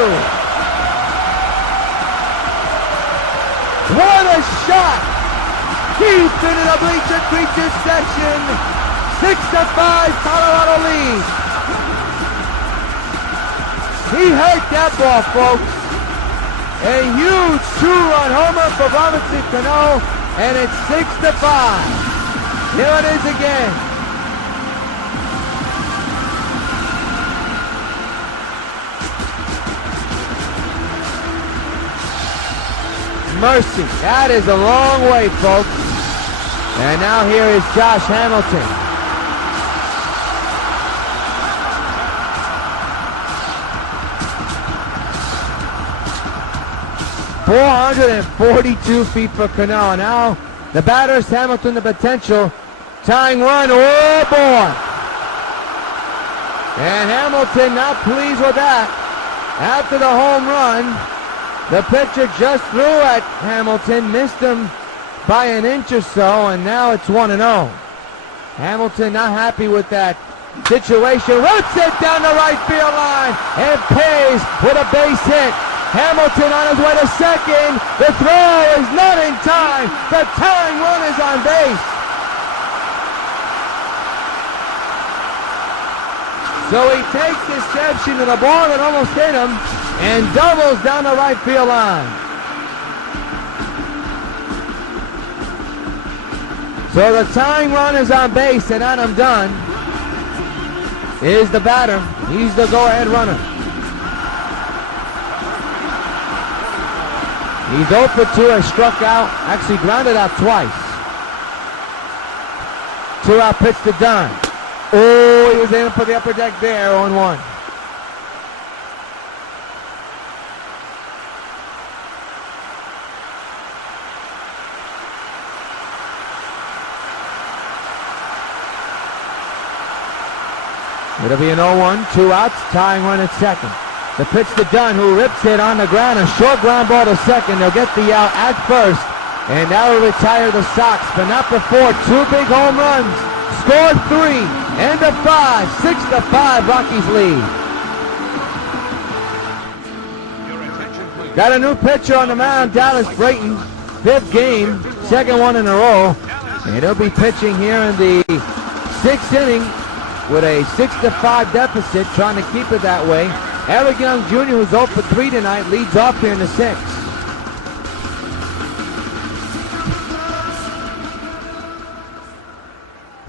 What a shot. Deep into the bleacher creature section. 6-5 Colorado lead. He hurt that ball, folks. A huge 2-run homer for Robinson Cano, and it's 6-5. Here it is again. Mercy. That is a long way, folks. And now here is Josh Hamilton. 442 feet for Cano. Now the batter's Hamilton, the potential tying run. Oh boy! And Hamilton not pleased with that. After the home run, the pitcher just threw at Hamilton, missed him by an inch or so, and now it's 1-0. Hamilton not happy with that situation. Rips it down the right field line and pays with a base hit. Hamilton on his way to second. The throw is not in time. The tying run is on base. So he takes exception to the ball that almost hit him and doubles down the right field line. So the tying run is on base, and Adam Dunn is the batter. He's the go-ahead runner. He's 0 for 2, has struck out, actually grounded out twice. 2-out pitch to Dunn. Oh, he was aiming for the upper deck there, 0-1. It'll be an 0-1, 2 outs, tying run at second. The pitch to Dunn, who rips it on the ground, a short ground ball to second. They'll get the out at first, and that will retire the Sox, but not before 2 big home runs. Scored 3, end of 5, 6-5, Rockies lead. Got a new pitcher on the mound, Dallas Brayton, 5th game, 2nd one in a row, and he'll be pitching here in the 6th inning with a 6-5 deficit, trying to keep it that way. Eric Young Jr., who's 0 for 3 tonight, leads off here in the 6th.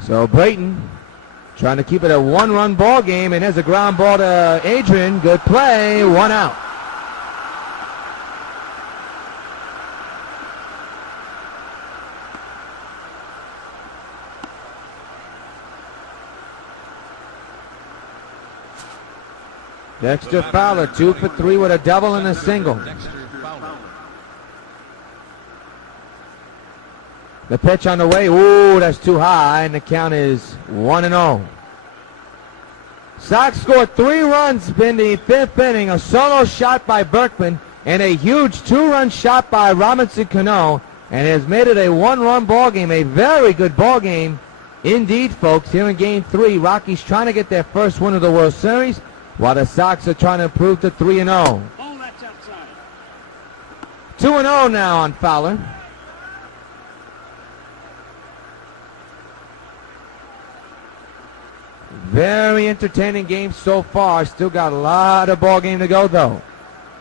So Brayton trying to keep it a 1-run ball game, and there's a ground ball to Adrian. Good play, 1 out. Dexter Fowler, 2 for 3 with a double and a single. The pitch on the way. Ooh, that's too high, and the count is 1-0. Sox scored 3 runs in the 5th inning. A solo shot by Berkman and a huge 2-run shot by Robinson Cano, and has made it a 1-run ball game. A very good ball game indeed, folks. Here in Game 3, Rockies trying to get their first win of the World Series, while the Sox are trying to improve to 3-0. Oh, that's outside. 2-0 now on Fowler. Very entertaining game so far. Still got a lot of ball game to go, though.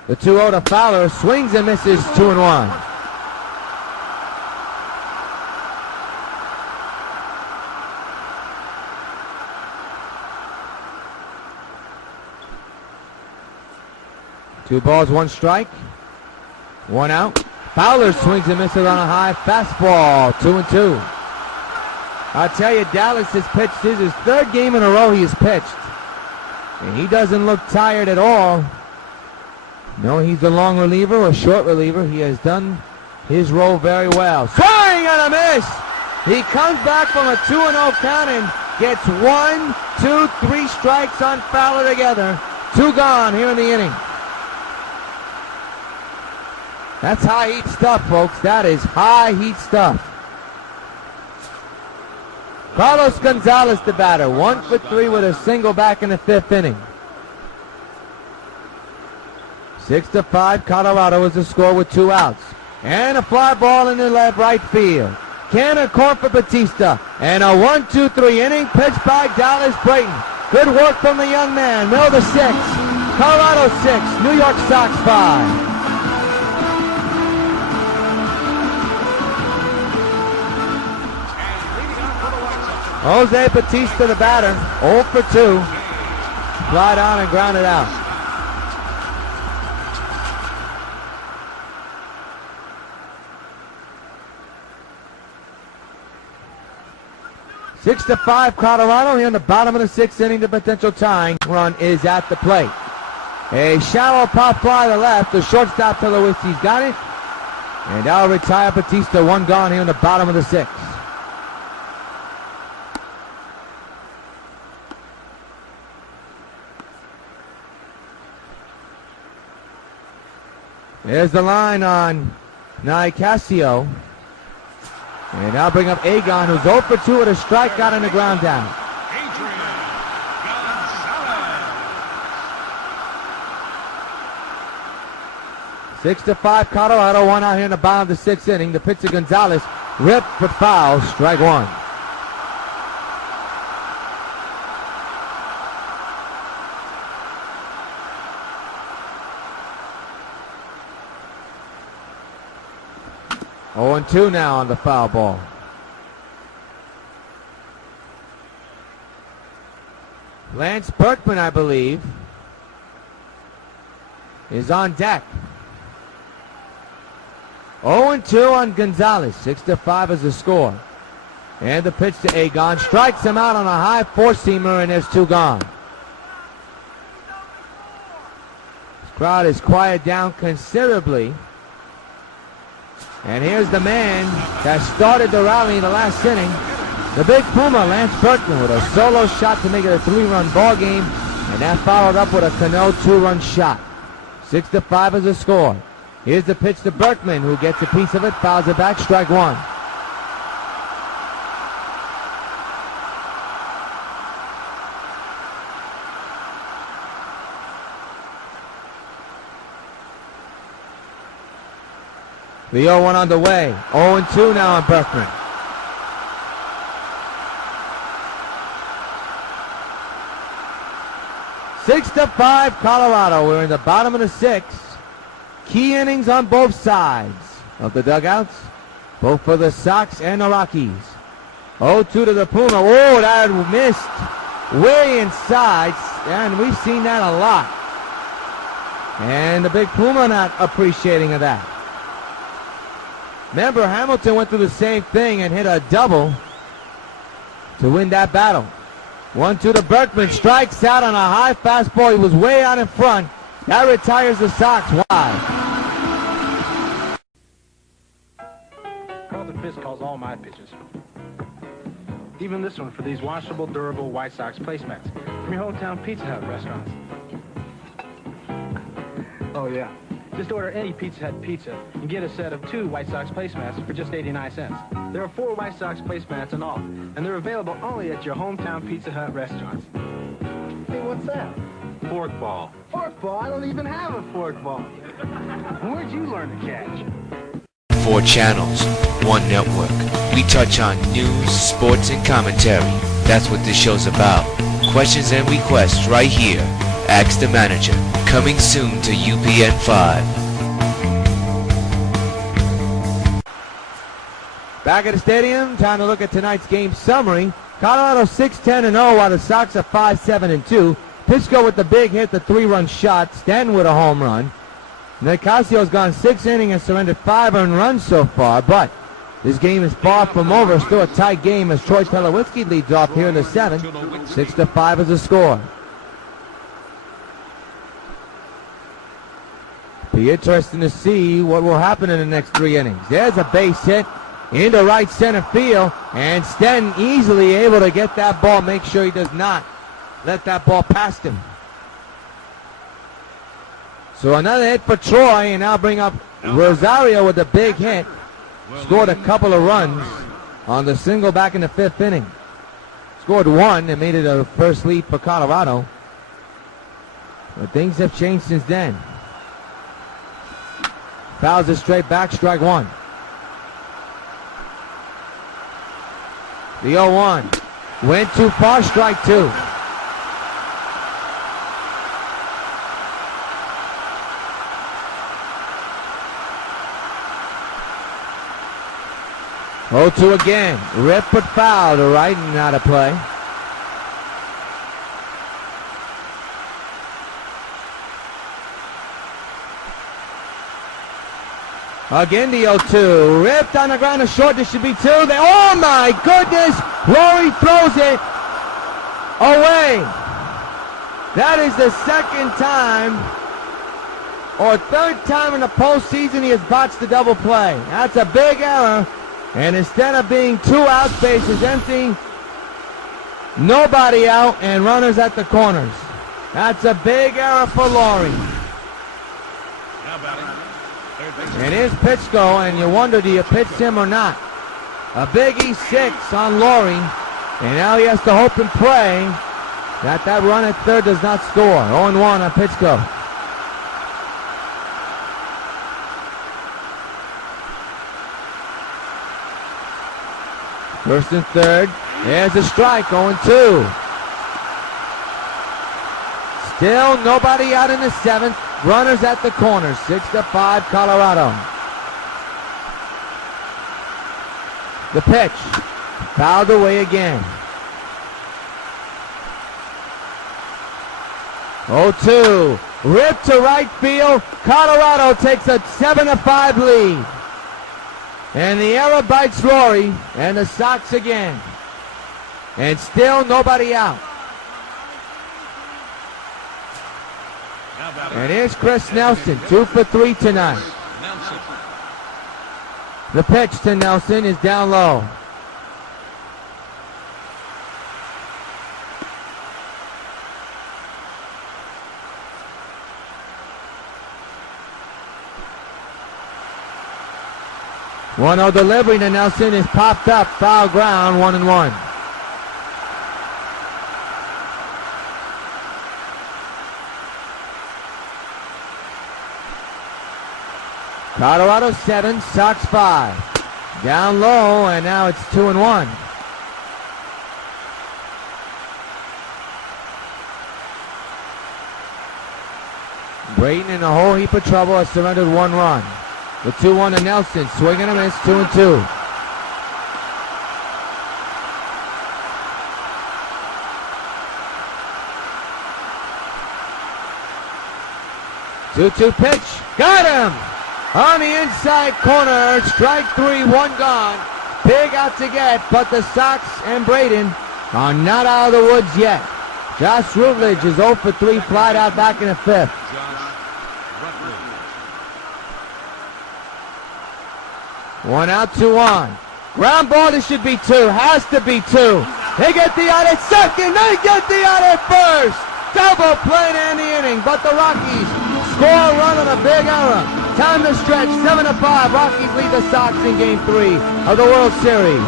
The 2-0 to Fowler, swings and misses, 2-1. Two balls, 1 strike, 1 out. Fowler swings and misses on a high fastball, 2-2. I tell you, Dallas has pitched his 3rd game in a row he has pitched, and he doesn't look tired at all. No, he's a long reliever or short reliever. He has done his role very well. Swing and a miss. He comes back from a 2-0 count and gets 1, 2, 3 strikes on Fowler together. 2 gone here in the inning. That's high heat stuff, folks. That is high heat stuff. Carlos Gonzalez, the batter, 1 for 3 with a single back in the 5th inning. 6-5, Colorado is the score with 2 outs. And a fly ball in the right field. Cannon caught for Batista. And a 1-2-3 inning pitch by Dallas Brayton. Good work from the young man. Mill to 6. Colorado 6, New York Sox 5. Jose Batista, the batter, 0 for 2. Fly down and grounded out. Six to 5, Colorado here in the bottom of the 6th inning. The potential tying run is at the plate. A shallow pop fly to left. The shortstop Tulowitzki's got it. And that'll retire Batista. 1 gone here in the bottom of the 6th. There's the line on Nicasio. And now bring up Agon, who's 0 for 2 with a strikeout and a ground down. 6-5, Colorado, 1 out here in the bottom of the 6th inning. The pitch to Gonzalez, ripped for foul, strike 1. Oh, 2 now on the foul ball. Lance Berkman, I believe, is on deck. 0-2 on Gonzalez. 6-5 is the score. And the pitch to Agon. Strikes him out on a high four-seamer, and there's 2 gone. This crowd is quiet down considerably. And here's the man that started the rally in the last inning. The big Puma, Lance Berkman, with a solo shot to make it a 3-run ball game. And that followed up with a Cano 2-run shot. 6-5 is the score. Here's the pitch to Berkman, who gets a piece of it, fouls it back, strike 1. The 0-1 on the way. 0-2 now on Berkman. Six to 5, Colorado. We're in the bottom of the 6th. Key innings on both sides of the dugouts, both for the Sox and the Rockies. 0-2 to the Puma. Oh, that missed way inside, and we've seen that a lot. And the big Puma not appreciating of that. Remember, Hamilton went through the same thing and hit a double to win that battle. 1-2 to Berkman, strikes out on a high fastball. He was way out in front. That retires the Sox. Wide. Carlton Fisk calls all my pitches. Even this one for these washable, durable White Sox placemats from your hometown Pizza Hut restaurants. Oh, yeah. Just order any Pizza Hut pizza and get a set of 2 White Sox placemats for just 89 cents. There are 4 White Sox placemats in all, and they're available only at your hometown Pizza Hut restaurants. Hey, what's that? Forkball. Forkball? I don't even have a forkball. Where'd you learn to catch? 4 channels, 1 network. We touch on news, sports, and commentary. That's what this show's about. Questions and requests right here. Ask the Manager. Coming soon to UPN 5. Back at the stadium, time to look at tonight's game summary. Colorado 6-10-0, while the Sox are 5-7-2. Pisco with the big hit, the 3-run shot. Stanton with a home run. Nicasio's gone 6 innings and surrendered 5 earned runs so far, but this game is far from over. Still a tight game as Troy Tulowitzki leads off here in the 7th. 6-5 is the score. Be interesting to see what will happen in the next 3 innings. There's a base hit into right center field, and Stanton easily able to get that ball, make sure he does not let that ball past him. So another hit for Troy, and now bring up Rosario with a big hit. Scored a couple of runs on the single back in the 5th inning. scored one and made it a first lead for Colorado. But things have changed since then. Fouls it straight back, strike one. The 0-1. Went too far, strike two. Oh, 2 again. Rip but foul to right and out of play. Again the 0-2. Ripped on the ground to short. This should be two. Oh my goodness! Lowry throws it away. That is the second time or third time in the postseason he has botched the double play. That's a big error. And instead of being 2 out, bases empty, nobody out, and runners at the corners. That's a big error for Lowry. And here's pitch go, and you wonder, do you pitch him or not? A big E6 on Lowry, and now he has to hope and pray that that run at third does not score. 0-1 on pitch go. First and third. There's a strike, 0-2. Still nobody out in the 7th. Runners at the corners, 6-5 Colorado. The pitch, fouled away again. 0-2, ripped to right field. Colorado takes a 7-5 lead. And the error bites Rory and the Sox again. And still nobody out. And here's Chris Nelson, 2 for 3 tonight. The pitch to Nelson is down low. One-0 delivery to Nelson is popped up, foul ground, 1-1. Colorado 7, Sox 5. Down low, and now it's 2-1. Brayton in a whole heap of trouble has surrendered 1 run. The 2-1 to Nelson, swing and a miss, 2-2. Two pitch, got him! On the inside corner, strike 3, 1 gone. Big out to get, but the Sox and Brayton are not out of the woods yet. Josh Rutledge is 0 for 3, flied out back in the 5th. 1 out, 2 on. Ground ball, this should be 2, has to be 2. They get the out at second, they get the out at first. Double play to end the inning, but the Rockies score a run on a big error. Time to stretch, 7-5. Rockies lead the Sox in Game 3 of the World Series.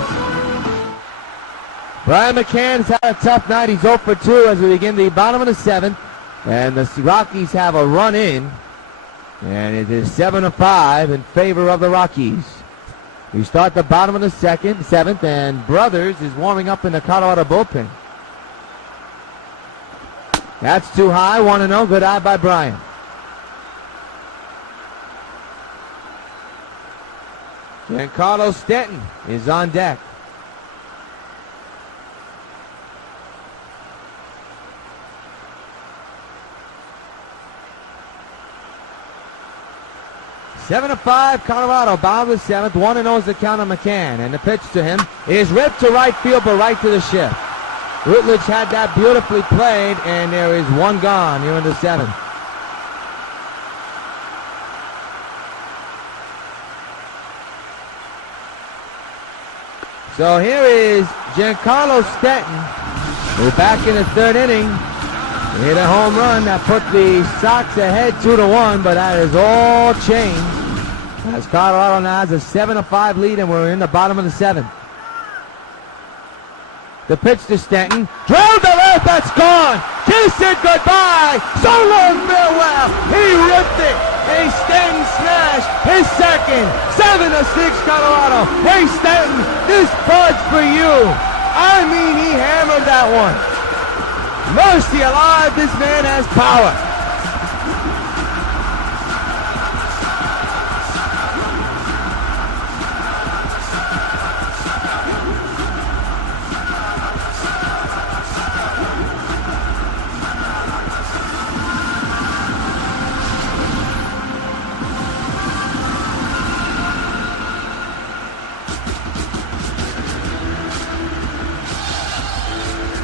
Brian McCann's had a tough night. He's 0 for 2 as we begin the bottom of the 7th. And the Rockies have a run in. And it is 7-5 in favor of the Rockies. We start the bottom of the 7th, and Brothers is warming up in the Colorado bullpen. That's too high, 1-0. Good eye by Brian. Giancarlo Stanton is on deck. Seven to 5, Colorado, bottom of the 7th. 1-0 is the count on McCann, and the pitch to him is ripped to right field, but right to the shift. Rutledge had that beautifully played, and there is 1 gone here in the 7th. So here is Giancarlo Stanton, who back in the 3rd inning hit a home run that put the Sox ahead 2-1, but that is all changed as Colorado now has a 7-5 lead, and we're in the bottom of the 7th. The pitch to Stanton. Drilled to left. That's gone. Kiss it goodbye. So long farewell. He ripped it. Hey, Stanton smashed his second. 7-6 Colorado. Hey, Stanton, this bud's for you. I mean, he hammered that one. Mercy alive, this man has power.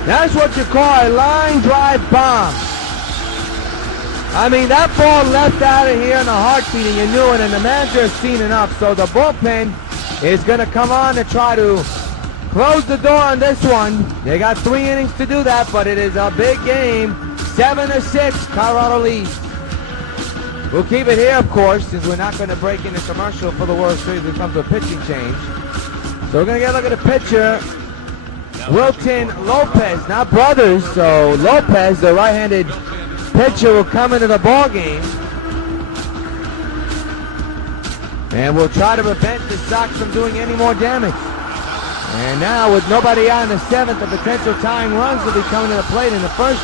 That's what you call a line drive bomb. I mean, that ball left out of here in a heartbeat, and you knew it, and the manager has seen enough. So the bullpen is going to come on to try to close the door on this one. They got 3 innings to do that, but it is a big game. 7-6, Colorado leads. We'll keep it here, of course, since we're not going to break into commercial for the World Series when it comes to a pitching change. So we're going to get a look at the pitcher. Wilton Lopez, not brothers, so Lopez, the right-handed pitcher, will come into the ball game. And we'll try to prevent the Sox from doing any more damage. And now, with nobody out in the 7th, the potential tying runs will be coming to the plate. And the first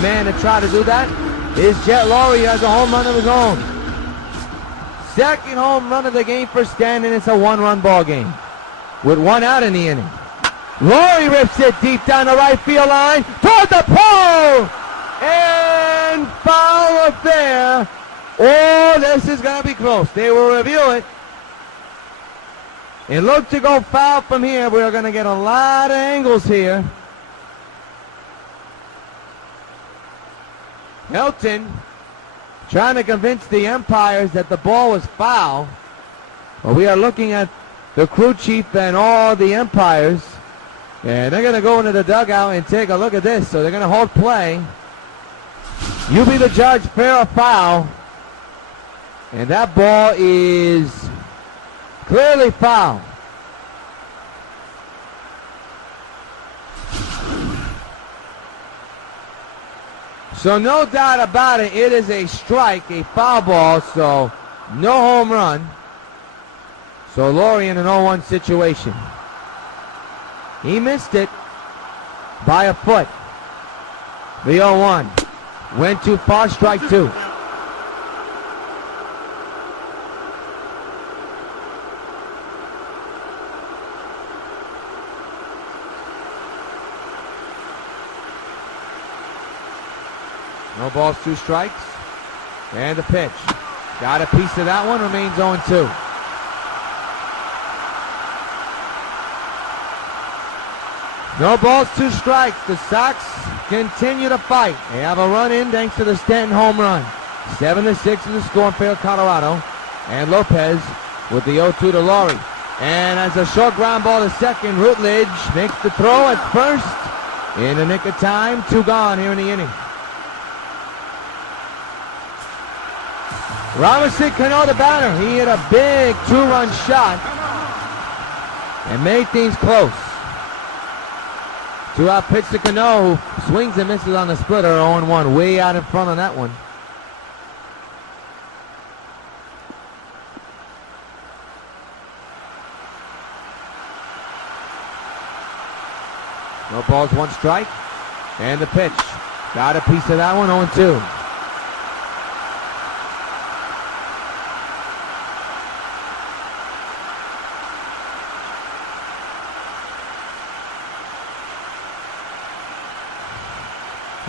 man to try to do that is Jet Lowry, who has a home run of his own. Second home run of the game for Stanton. It's a 1-run ball game with 1 out in the inning. Lowry rips it deep down the right field line toward the pole, and foul affair. Oh, this is going to be close. They will review it. It looked to go foul from here. We're going to get a lot of angles here. Hilton trying to convince the umpires that the ball was foul. Well, we are looking at the crew chief and all the umpires. And they're going to go into the dugout and take a look at this. So they're going to hold play. You be the judge, fair or foul. And that ball is clearly foul. So no doubt about it, it is a strike, a foul ball, so no home run. So Lowry in an 0-1 situation. He missed it by a foot. The 0-1 went too far, strike 2. No balls, 2 strikes. And the pitch. Got a piece of that one, remains 0-2. No balls, 2 strikes. The Sox continue to fight. They have a run in thanks to the Stanton home run. 7-6 is the score in favor of Colorado. And Lopez with the 0-2 to Lowry. And as a short ground ball to second, Rutledge makes the throw at first in the nick of time. 2 gone here in the inning. Robinson Cano, the batter. He hit a big 2-run shot and made things close. 2-out pitch to Cano, who swings and misses on the splitter. 0-1, way out in front on that one. No balls, 1 strike. And the pitch. Got a piece of that one, 0-2.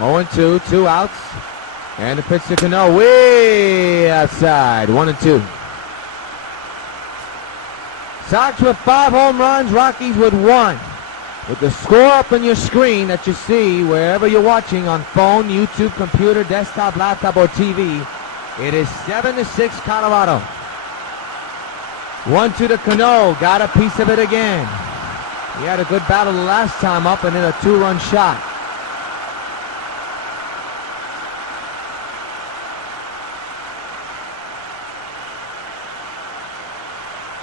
Oh, 0-2, 2 outs. And the pitch to Cano, way outside. 1-2. Sox with 5 home runs, Rockies with 1. With the score up on your screen that you see wherever you're watching on phone, YouTube, computer, desktop, laptop, or TV, it is 7-6 Colorado. 1-2 to Cano, got a piece of it again. He had a good battle the last time up and then a 2-run shot.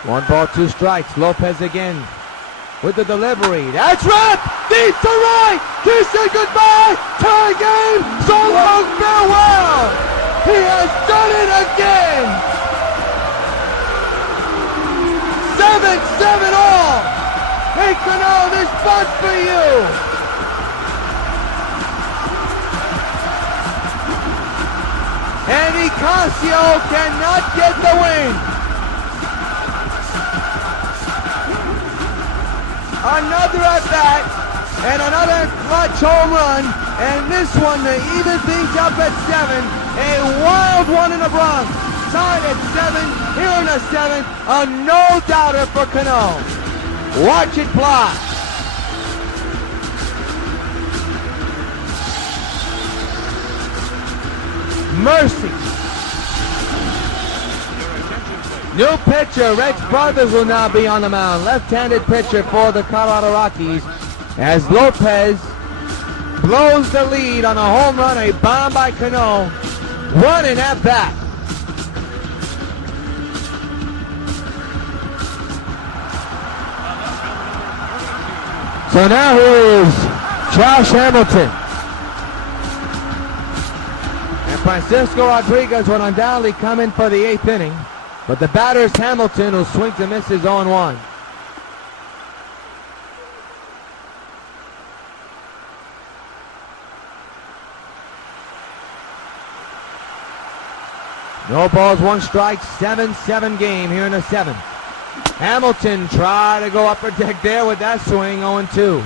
One ball, 2 strikes. Lopez again. with the delivery. That's right! Deep to right! He said goodbye! Tie game! So long, farewell! He has done it again! 7-7 all! Hey, Cano, this one's for you! And Nicasio cannot get the win. Another at bat and another clutch home run, and this one to even things up at 7. A wild one in the Bronx. Tied at 7 here in the 7th. A no-doubter for Cano. Watch it fly. Mercy. New pitcher, Rex Brothers will now be on the mound. Left-handed pitcher for the Colorado Rockies as Lopez blows the lead on a home run, a bomb by Cano. One in at bat. So now here is Josh Hamilton. Francisco Rodriguez will undoubtedly come in for the 8th inning, but the batter is Hamilton, who swings and misses 0-1. No balls, 1 strike, 7-7 game here in the 7th. Hamilton tried to go upper deck there with that swing, 0-2.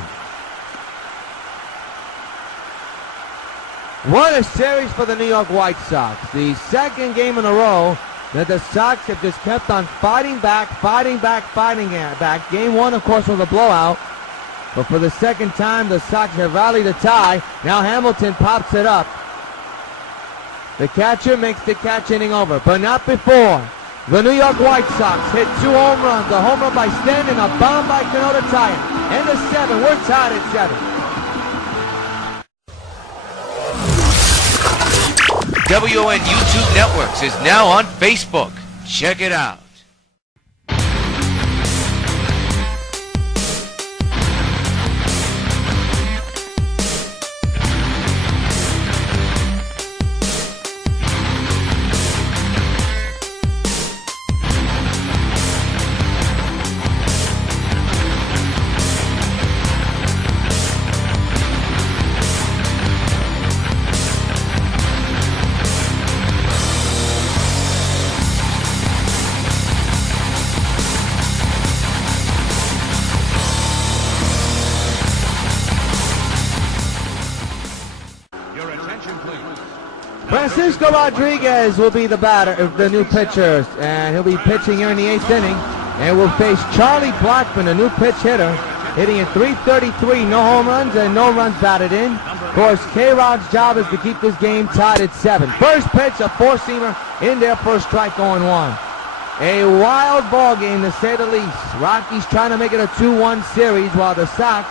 What a series for the New York White Sox. The second game in a row that the Sox have just kept on fighting back. Game 1, of course, was a blowout. But for the second time, the Sox have rallied a tie. Now Hamilton pops it up. The catcher makes the catch inning over, but not before. The New York White Sox hit 2 home runs. A home run by Stanton, a bomb by Cano to tie it. And the 7, we're tied at 7. WON YouTube Networks is now on Facebook. Check it out. Francisco Rodriguez will be the batter, the new pitcher, and he'll be pitching here in the 8th inning, and will face Charlie Blackmon, a new pitch hitter, hitting at .333, no home runs and no runs batted in. Of course, K-Rod's job is to keep this game tied at 7. First pitch, a four-seamer in there for a strike, 0-1. A wild ball game, to say the least. Rockies trying to make it a 2-1 series, while the Sox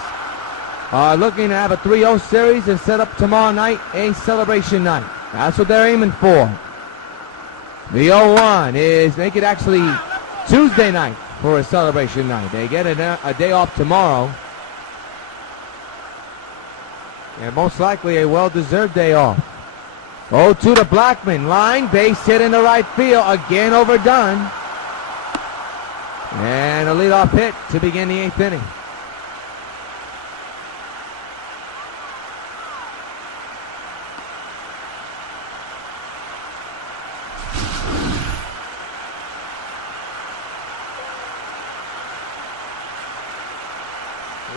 are looking to have a 3-0 series and set up tomorrow night a celebration night. That's what they're aiming for. The 0-1 is make it actually Tuesday night for a celebration night. They get a day off tomorrow. And most likely a well-deserved day off. 0-2 to Blackmon. Line, base hit in the right field. Again overdone. And a leadoff hit to begin the 8th inning.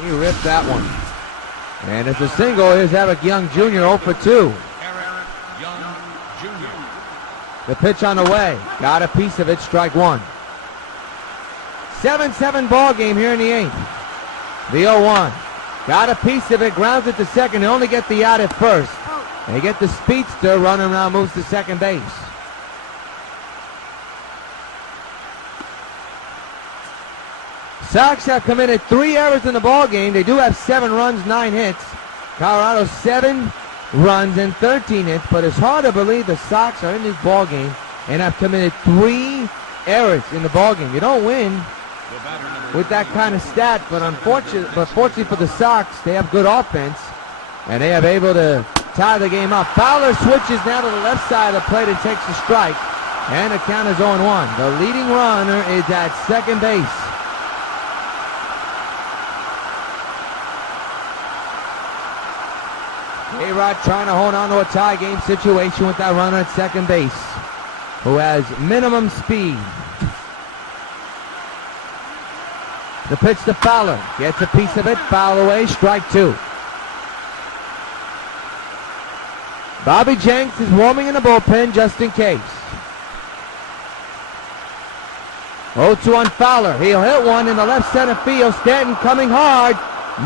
He ripped that one. And it's a single. Here's Eric Young Jr. 0 for 2. Eric Young Jr. The pitch on the way. Got a piece of it. Strike 1. 7-7 ball game here in the 8th. The 0-1. Got a piece of it. Grounds it to second. They only get the out at first. They get the speedster running around, moves to second base. Sox have committed 3 errors in the ball game. They do have 7 runs, 9 hits. Colorado 7 runs and 13 hits, but it's hard to believe the Sox are in this ball game and have committed 3 errors in the ball game. You don't win. The batter, number with that kind of stat, but fortunately for the Sox, they have good offense, and they are able to tie the game up. Fowler switches now to the left side of the plate and takes the strike, and the count is 0-1. The leading runner is at second base. A-Rod trying to hold on to a tie game situation with that runner at second base, who has minimum speed. The pitch to Fowler. Gets a piece of it. Foul away. Strike two. Bobby Jenks is warming in the bullpen just in case. 0-2 on Fowler. He'll hit one in the left center field. Stanton coming hard.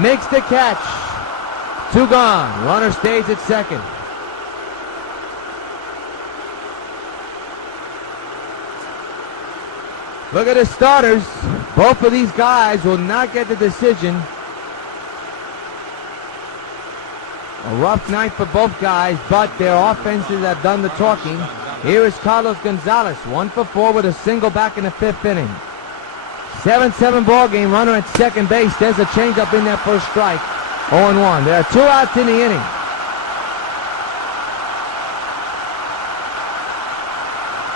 Makes the catch. Two gone. Runner stays at second. Look at the starters. Both of these guys will not get the decision. A rough night for both guys, but their offenses have done the talking. Here is Carlos Gonzalez, 1 for 4 with a single back in the 5th inning. 7-7 ball game, runner at second base. There's a changeup in there for a strike. 0-1. There are 2 outs in the inning.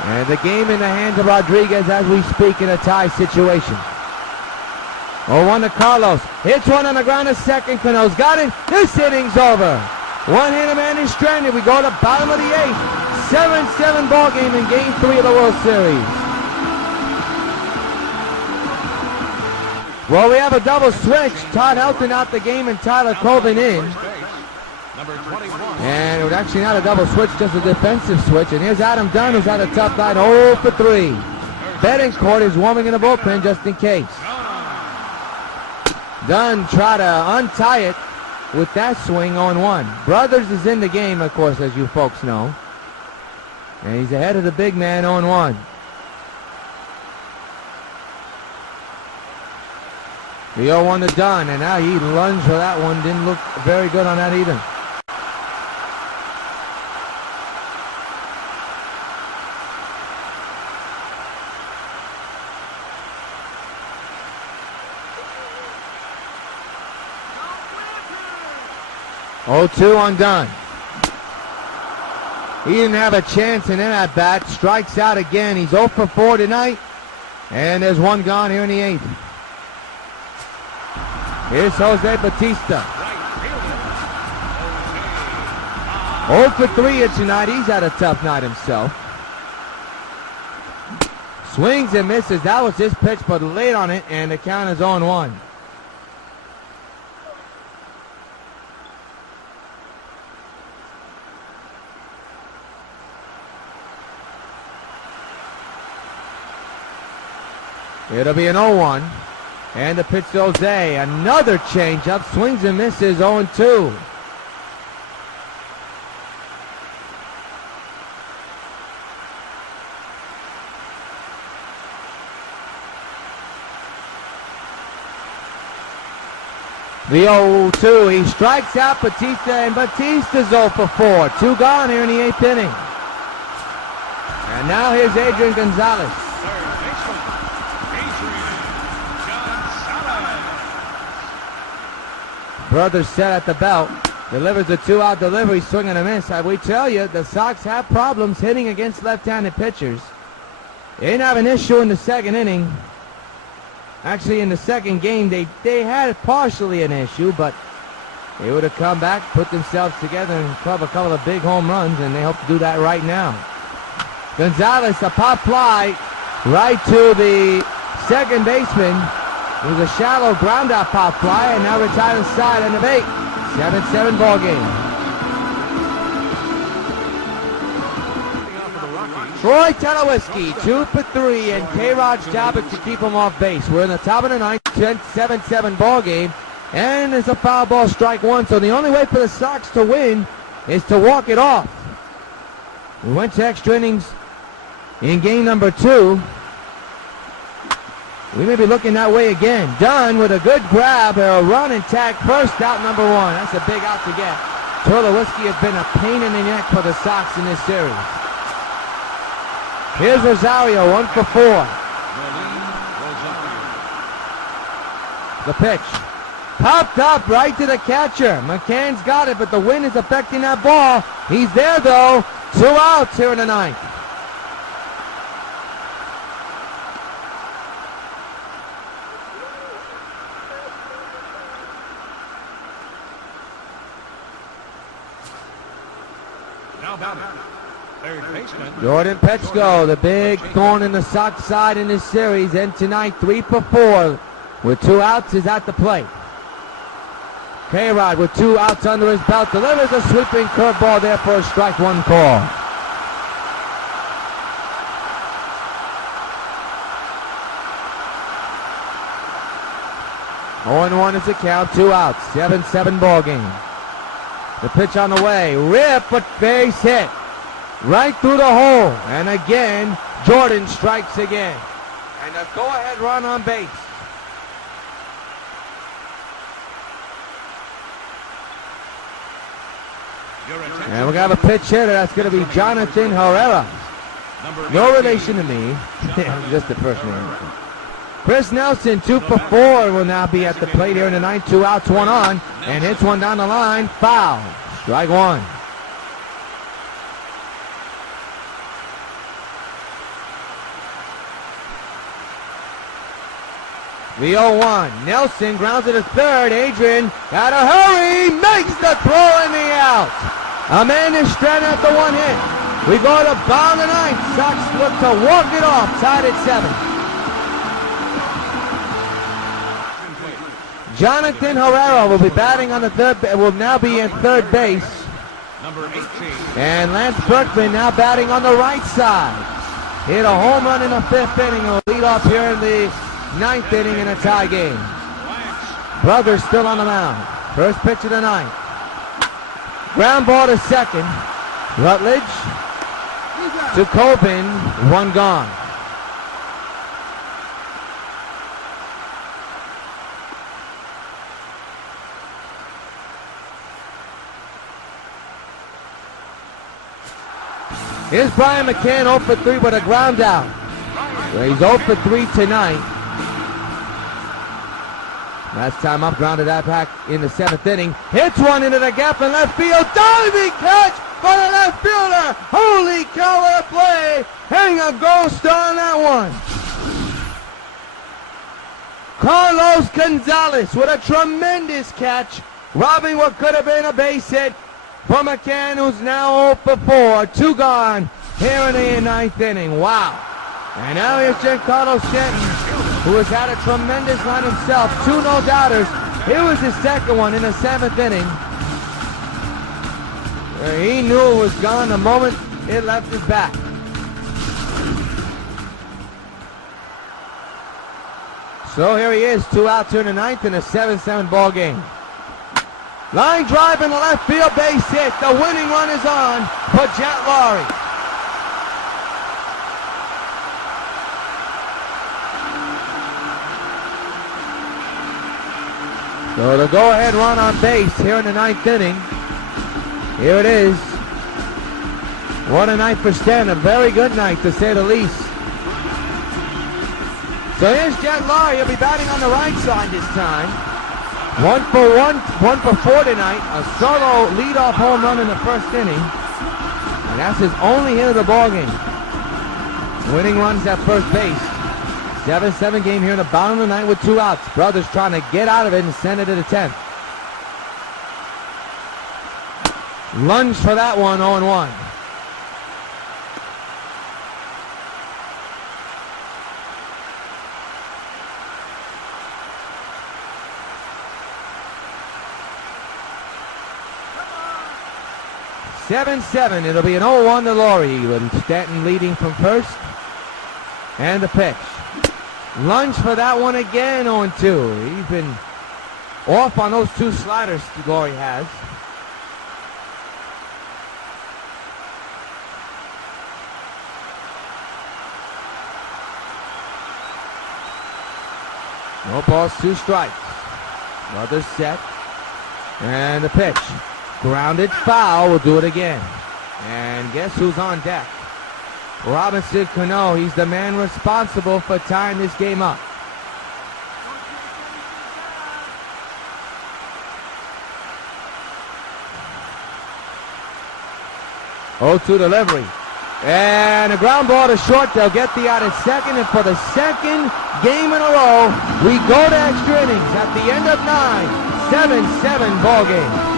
And the game in the hands of Rodriguez as we speak in a tie situation. 0-1 to Carlos. Hits one on the ground to second. Cano's got it. This inning's over. One-hitter man is stranded. We go to the bottom of the 8th. 7-7 ball game in Game 3 of the World Series. Well, we have a double switch. Todd Helton out the game and Tyler Colvin in. And it was actually not a double switch, just a defensive switch. And here's Adam Dunn, who's had a tough night, 0 for 3. Bettencourt is warming in the bullpen just in case. Dunn tried to untie it with that swing, 0-1. Brothers is in the game, of course, as you folks know. And he's ahead of the big man, 0-1. The 0-1 to Dunn, and now he lunged for that one. Didn't look very good on that either. Oh, 2 on Dunn. He didn't have a chance in that at bat. Strikes out again. He's 0 for 4 tonight. And there's one gone here in the 8th. Here's Jose Bautista. 0 for 3 tonight. He's had a tough night himself. Swings and misses. That was his pitch, but late on it, and the count is 0-1. It'll be an 0-1. And the pitch to Jose. Another changeup. Swings and misses. 0-2. The 0-2. He strikes out Bautista, and Bautista's 0 for 4. 2 gone here in the 8th inning. And now here's Adrian Gonzalez. Brothers set at the belt. Delivers a 2-out delivery, swing and a miss. We tell you, the Sox have problems hitting against left-handed pitchers. They didn't have an issue in the 2nd inning. Actually, in the 2nd game, they had partially an issue, but they would have come back, put themselves together, and club a couple of big home runs, and they hope to do that right now. Gonzalez, a pop fly right to the second baseman. It was a shallow ground-out pop fly, and now retired to the side end of 8. 7-7 ball game. Troy Tulowitzki, 2 for 3, and K-Rod's job is to keep him off base. We're in the top of the 9th, 7-7 ball game, and it's a foul ball, strike 1. So the only way for the Sox to win is to walk it off. We went to extra innings in game number 2. We may be looking that way again. Dunn with a good grab, a run and tag, first out, number 1. That's a big out to get. Tulowitzki has been a pain in the neck for the Sox in this series. Here's Rosario, 1 for 4. The pitch. Popped up right to the catcher. McCann's got it, but the wind is affecting that ball. He's there, though. 2 outs here in the ninth. Now batting, third baseman Jordan Petchko, the big thorn in the Sox side in this series, and tonight 3 for 4 with 2 outs is at the plate. K-Rod with 2 outs under his belt delivers a sweeping curveball there for a strike 1 call. Oh, 1 is the count, 2 outs, 7-7 ball game. The pitch on the way, rip, but base hit. Right through the hole, and again, Jordan strikes again. And a go-ahead run on base. And we're going to have a pitch hitter. That's going to be Jonathan Herrera. No relation to me. Just the first name. Chris Nelson, 2 for 4, will now be at the plate here in the ninth. 2 outs, 1 on. And hits one down the line. Foul. Strike 1. The 0-1. Nelson grounds it to third. Adrian, gotta hurry, makes the throw in the out. A man is stranded at the 1 hit. We go to bottom of the ninth. Sox look to walk it off, tied at 7. Jonathan Herrera will be batting on the third. Will now be in third base. number 18. And Lance Berkman now batting on the right side. Hit a home run in the 5th inning. Will lead off here in the 9th inning in a tie game. Brothers still on the mound. First pitch of the 9th. Ground ball to second. Rutledge to Coben. 1 gone. Here's Brian McCann 0 for 3 with a ground out. He's 0 for 3 tonight. Last time up, grounded out back in the 7th inning. Hits one into the gap in left field. Diving catch by the left fielder. Holy cow, what a play. Hang a ghost on that one. Carlos Gonzalez with a tremendous catch, robbing what could have been a base hit for McCann, who's now 0 for 4. 2 gone here in the 9th inning. Wow. And now here's Giancarlo Stanton, who has had a tremendous line himself. 2 no-doubters. Here was his second one in the 7th inning. He knew it was gone the moment it left his back. So here he is, 2 outs here in the 9th in a 7-7 ball game. Line drive in the left field, base hit. The winning run is on for Jet Laurie. So the go-ahead run on base here in the 9th inning. Here it is. What a night for Stan. A very good night, to say the least. So here's Jet Laurie. He'll be batting on the right side this time. 1 for 4 tonight. A solo leadoff home run in the 1st inning. And that's his only hit of the ball game. Winning runs at first base. 7-7 game here in the bottom of the 9th with 2 outs. Brothers trying to get out of it and send it to the 10th. Lunge for that one, 0-1. (7-7). It'll be an 0-1 to Laurie, with Stanton leading from first. And the pitch. Lunge for that one again, 0-2. He's been off on those 2 sliders Laurie has. No balls, 2 strikes. Another set. And the pitch. Grounded foul. We'll do it again. And guess who's on deck? Robinson Cano. He's the man responsible for tying this game up. 0-2 delivery. And a ground ball to short. They'll get the out at second. And for the second game in a row, we go to extra innings at the end of 9. 7-7 ball game.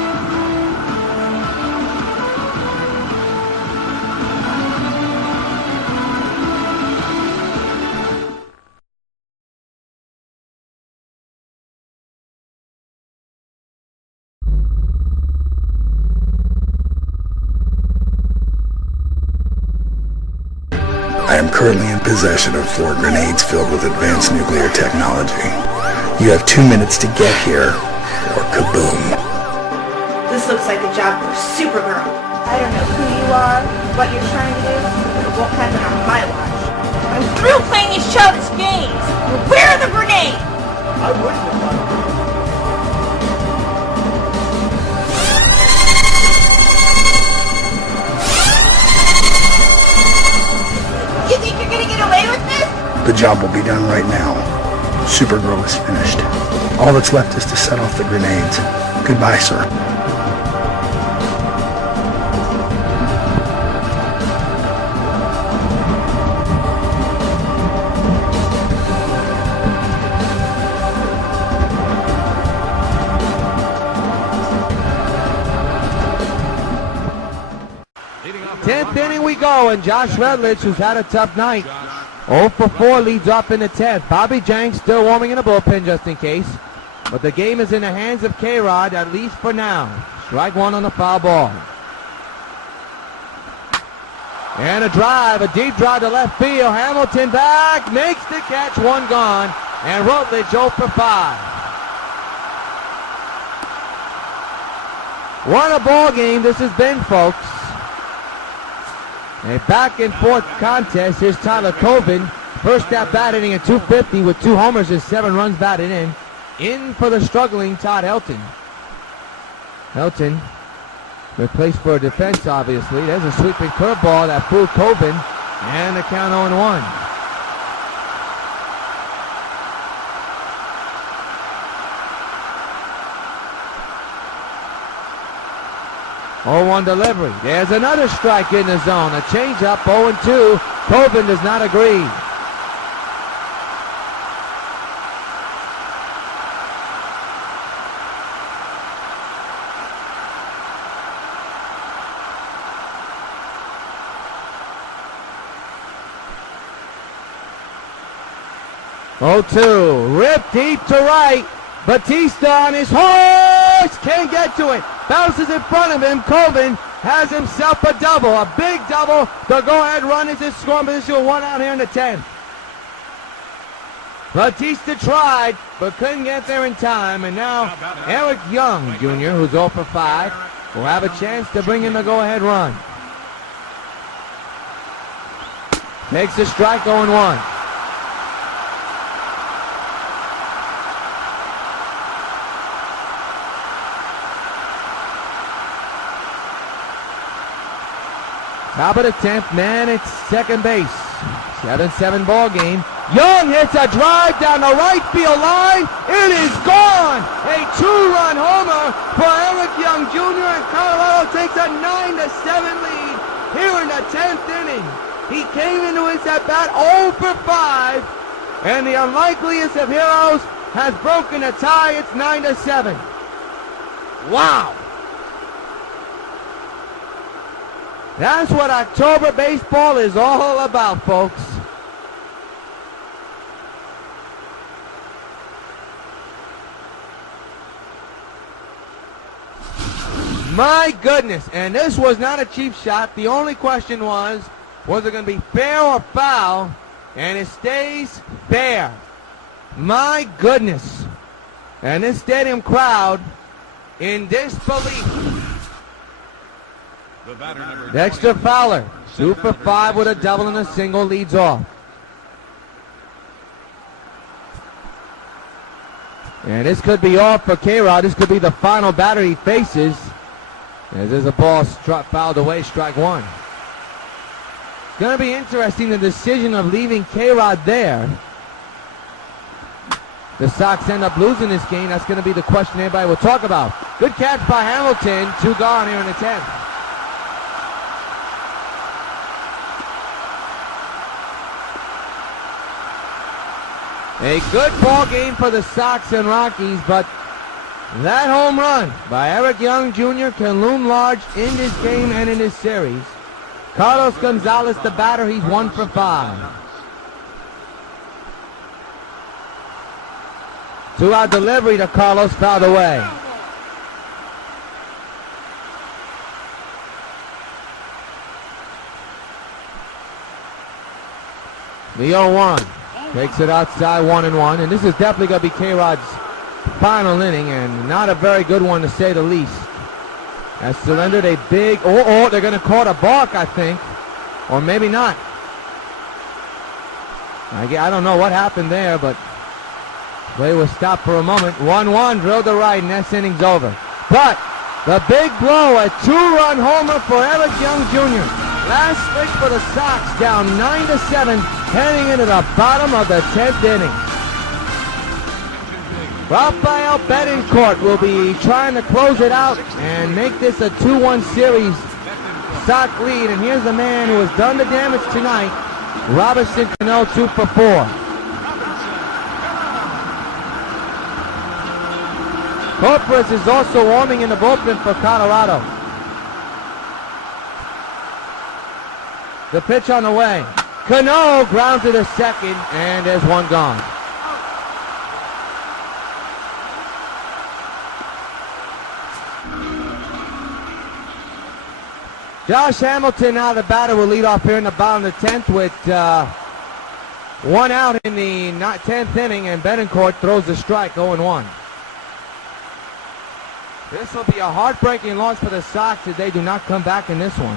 I am currently in possession of 4 grenades filled with advanced nuclear technology. You have 2 minutes to get here, or kaboom. This looks like a job for Supergirl. I don't know who you are, what you're trying to do, but it won't happen on my watch. I'm through playing these childish games! Where are the grenades? I wouldn't have done it. You think you're gonna get away with this? The job will be done right now. Supergirl is finished. All that's left is to set off the grenades. Goodbye, sir. Tenth inning we go, and Josh Redlich, who's had a tough night, 0 for 4, leads off in the 10th. Bobby Jenks still warming in the bullpen just in case. But the game is in the hands of K-Rod, at least for now. Strike one on the foul ball. And a drive, a deep drive to left field. Hamilton back, makes the catch, one gone. And Rutledge 0 for 5. What a ball game this has been, folks. A back and forth contest. Here's Tyler Coben. First at bat hitting at .250 with 2 homers and 7 runs batted in. In for the struggling Todd Helton. Helton replaced for defense, obviously. There's a sweeping curveball that fooled Coben. And the count 0-1. .0-1 delivery. There's another strike in the zone. A changeup, 0-2. Coben does not agree. .0-2. Ripped deep to right. Batista on his horse. Can't get to it. Bounces in front of him. Coben has himself a double. A big double. The go-ahead run is in scoring position with 1 out here in the 10th. Batista tried, but couldn't get there in time. And now Eric Young, Jr., who's 0 for 5, will have a chance to bring in the go-ahead run. Takes a strike, 0-1. Top of the 10th, man, it's second base. 7-7 ball game. Young hits a drive down the right field line. It is gone. A 2-run homer for Eric Young Jr. and Colorado takes a 9-7 lead here in the 10th inning. He came into his at-bat 0 for 5, and the unlikeliest of heroes has broken a tie. It's 9-7. Wow. That's what October baseball is all about, folks. My goodness, and this was not a cheap shot. The only question was it going to be fair or foul? And it stays fair. My goodness. And this stadium crowd in disbelief. Dexter Fowler, 2 for 5 with a double and a single, leads off. And this could be off for K-Rod. This could be the final batter he faces. As there's a ball fouled away, strike one. It's going to be interesting, the decision of leaving K-Rod there. The Sox end up losing this game. That's going to be the question everybody will talk about. Good catch by Hamilton. 2 gone here in the 10th. A good ball game for the Sox and Rockies, but that home run by Eric Young Jr. can loom large in this game and in this series. Carlos Gonzalez, the batter, he's 1 for 5. 2-out delivery to Carlos, fouled away. The 0-1 takes it outside, 1-1, and this is definitely going to be K-Rod's final inning, and not a very good one to say the least. Has surrendered a big, they're going to call it a balk, I think, or maybe not. I don't know what happened there, but play was stopped for a moment. 1-1, drilled to right, and this inning's over. But the big blow, a 2-run homer for Eric Young Jr. Last swing for the Sox, down 9-7, heading into the bottom of the 10th inning. Rafael Betancourt will be trying to close it out and make this a 2-1 series Sox lead. And here's the man who has done the damage tonight, Robinson Cano, 2 for 4. Corpus is also warming in the bullpen for Colorado. The pitch on the way. Cano grounds to the second, and there's one gone. Josh Hamilton, now the batter, will lead off here in the bottom of the 10th with 1 out in the 10th inning, and Betancourt throws the strike, 0-1. This will be a heartbreaking loss for the Sox if they do not come back in this one.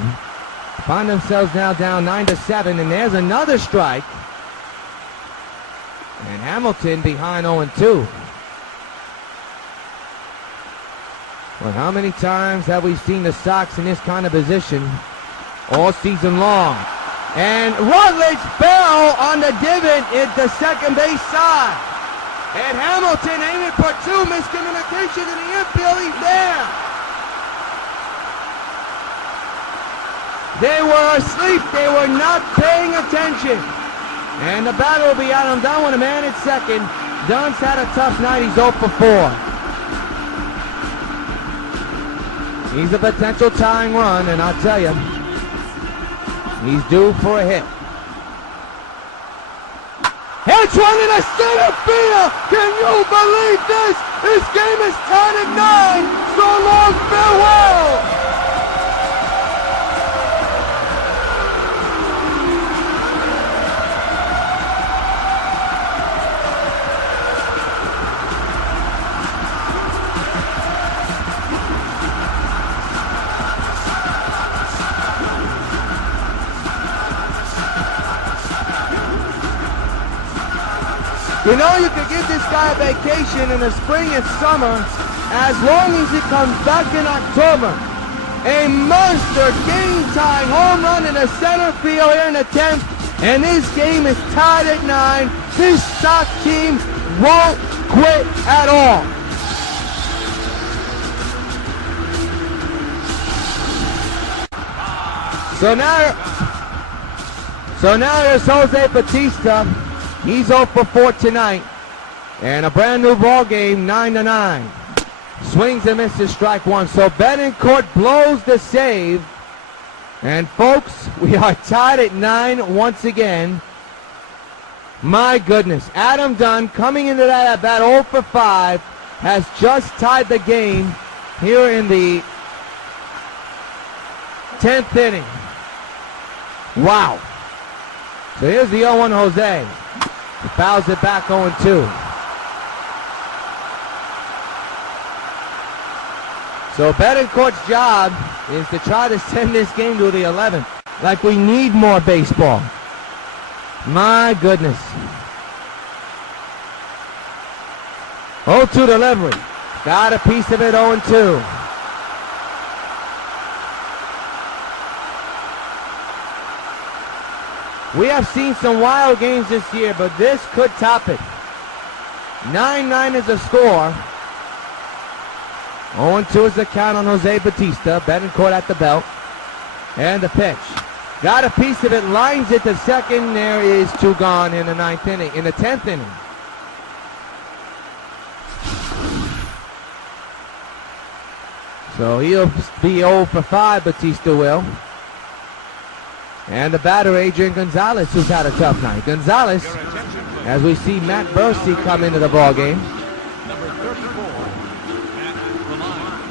Find themselves now down 9-7, and there's another strike. And Hamilton behind 0-2. Well, how many times have we seen the Sox in this kind of position all season long? And Rutledge fell on the divot at the second base side. And Hamilton aiming for 2, miscommunication in the infield, he's there. They were asleep, they were not paying attention. And the batter will be Adam Dunn with a man at second. Dunn's had a tough night, he's 0 for 4. He's a potential tying run, and I'll tell you, he's due for a hit. Hits one in the center field! Can you believe this? This game is tied at 9. So long, farewell! You know, you could give this guy a vacation in the spring and summer as long as he comes back in October. A monster game-tying home run in the center field here in the 10th, and this game is tied at 9. This Sox team won't quit at all. So now there's Jose Bautista. He's 0 for 4 tonight, and a brand new ball game, 9-9. Swings and misses, strike 1. So Betancourt blows the save, and folks, we are tied at 9 once again. My goodness, Adam Dunn coming into that at bat 0 for 5 has just tied the game here in the 10th inning. Wow. So here's the 0-1 Jose. He fouls it back 0-2. So Betancourt's job is to try to send this game to the 11th. Like we need more baseball. My goodness. 0-2 delivery. Got a piece of it, 0-2. We have seen some wild games this year, but this could top it. 9-9 is the score. 0-2 is the count on Jose Bautista. Betancourt at the belt. And the pitch. Got a piece of it, lines it to second. There is 2 gone in the 9th inning, in the 10th inning. So he'll be 0 for 5, Batista will. And the batter, Adrian Gonzalez, who's had a tough night. Gonzalez, as we see Matt Bursey come into the ball game. Number 34, at the line.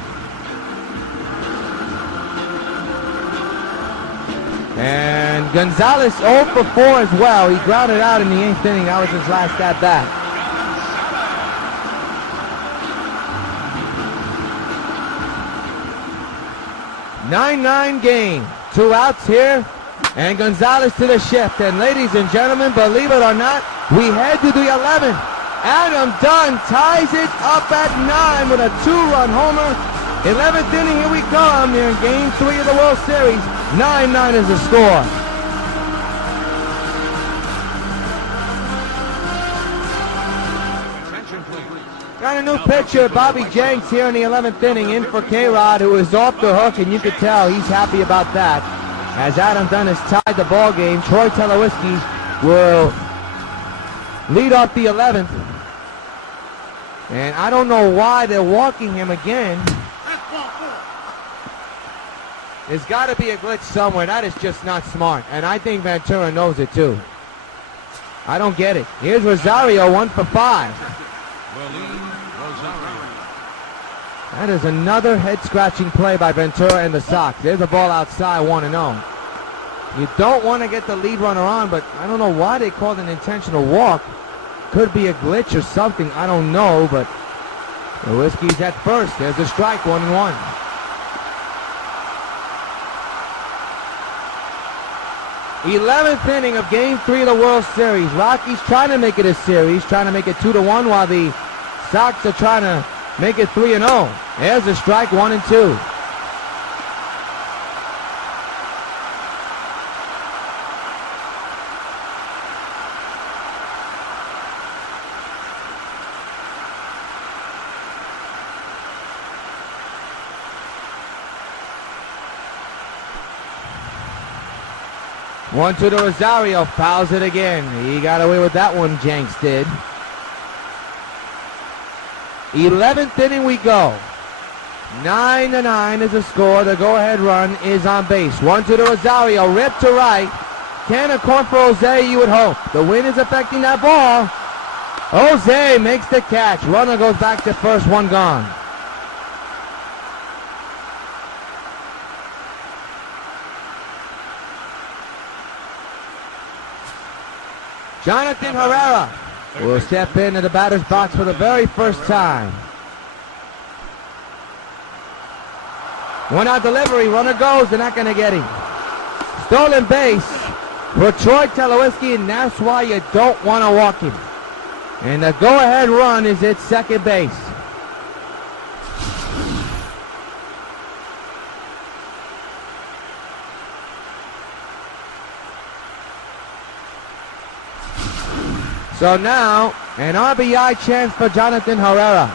And Gonzalez 0 for 4 as well. He grounded out in the 8th inning. That was his last at bat. Nine game. 2 outs here. And Gonzalez to the shift. And ladies and gentlemen, believe it or not, we head to the 11th. Adam Dunn ties it up at 9 with a 2-run homer. 11th inning, here we come. Here in Game 3 of the World Series. 9-9 is the score. Got a new pitcher, Bobby Jenks, here in the 11th inning, in for K-Rod, who is off the hook, and you can tell he's happy about that. As Adam Dunn has tied the ball game, Troy Tulowitzki will lead off the 11th. And I don't know why they're walking him again. There's got to be a glitch somewhere. That is just not smart. And I think Ventura knows it too. I don't get it. Here's Rosario, 1 for 5. That is another head-scratching play by Ventura and the Sox. There's a ball outside, 1-0. You don't want to get the lead runner on, but I don't know why they called an intentional walk. Could be a glitch or something. I don't know, but the Whiskey's at first. There's a strike, 1-1. The 11th inning of Game 3 of the World Series. Rockies trying to make it a series, trying to make it 2-1, while the Sox are trying to make it 3-0. There's a strike, 1-2. One to the Rosario, fouls it again. He got away with that one, Jenks did. 11th inning we go. 9-9 is the score. The go-ahead run is on base. 1 to the Rosario, ripped to right. Can a corn for Jose, you would hope. The wind is affecting that ball. Jose makes the catch. Runner goes back to first, 1 gone. Jonathan Herrera will step into the batter's box for the very first time. 1-out delivery, runner goes, they're not going to get him. Stolen base for Troy Tulowitzki, and that's why you don't want to walk him. And the go-ahead run is at second base. So now, an RBI chance for Jonathan Herrera.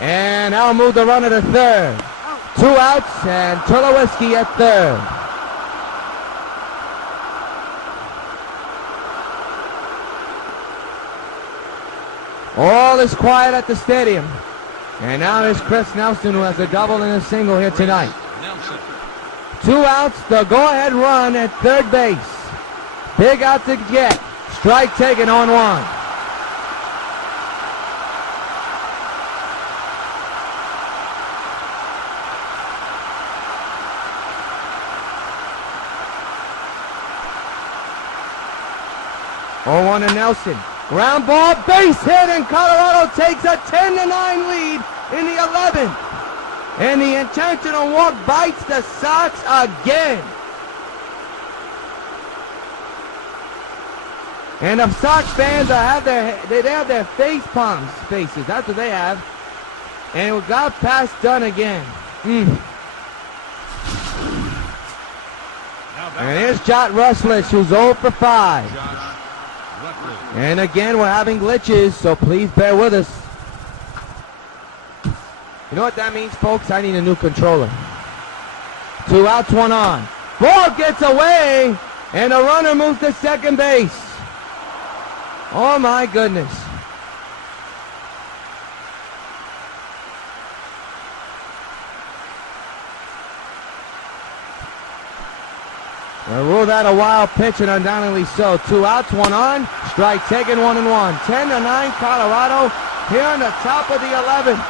And that'll move the runner to third. 2 outs, and Tulowitzki at third. All is quiet at the stadium. And now there's Chris Nelson, who has a double and a single here tonight. 2 outs, the go-ahead run at third base. Big out to get. Strike taken on 1. Oh, 1 to Nelson. Ground ball, base hit, and Colorado takes a 10-9 lead in the 11th. And the intentional walk bites the Sox again. And the Sox fans have their face palms, faces. That's what they have. And it got past Dunn again. And here's Jot Rutledge, who's 0 for 5. And again, we're having glitches, so please bear with us. You know what that means, folks? I need a new controller. 2 outs, 1 on. Ball gets away, and the runner moves to second base. Oh my goodness. Rule that a wild pitch, and undoubtedly so. 2 outs, 1 on. Strike taken, 1-1. 10-9 Colorado here on the top of the 11th.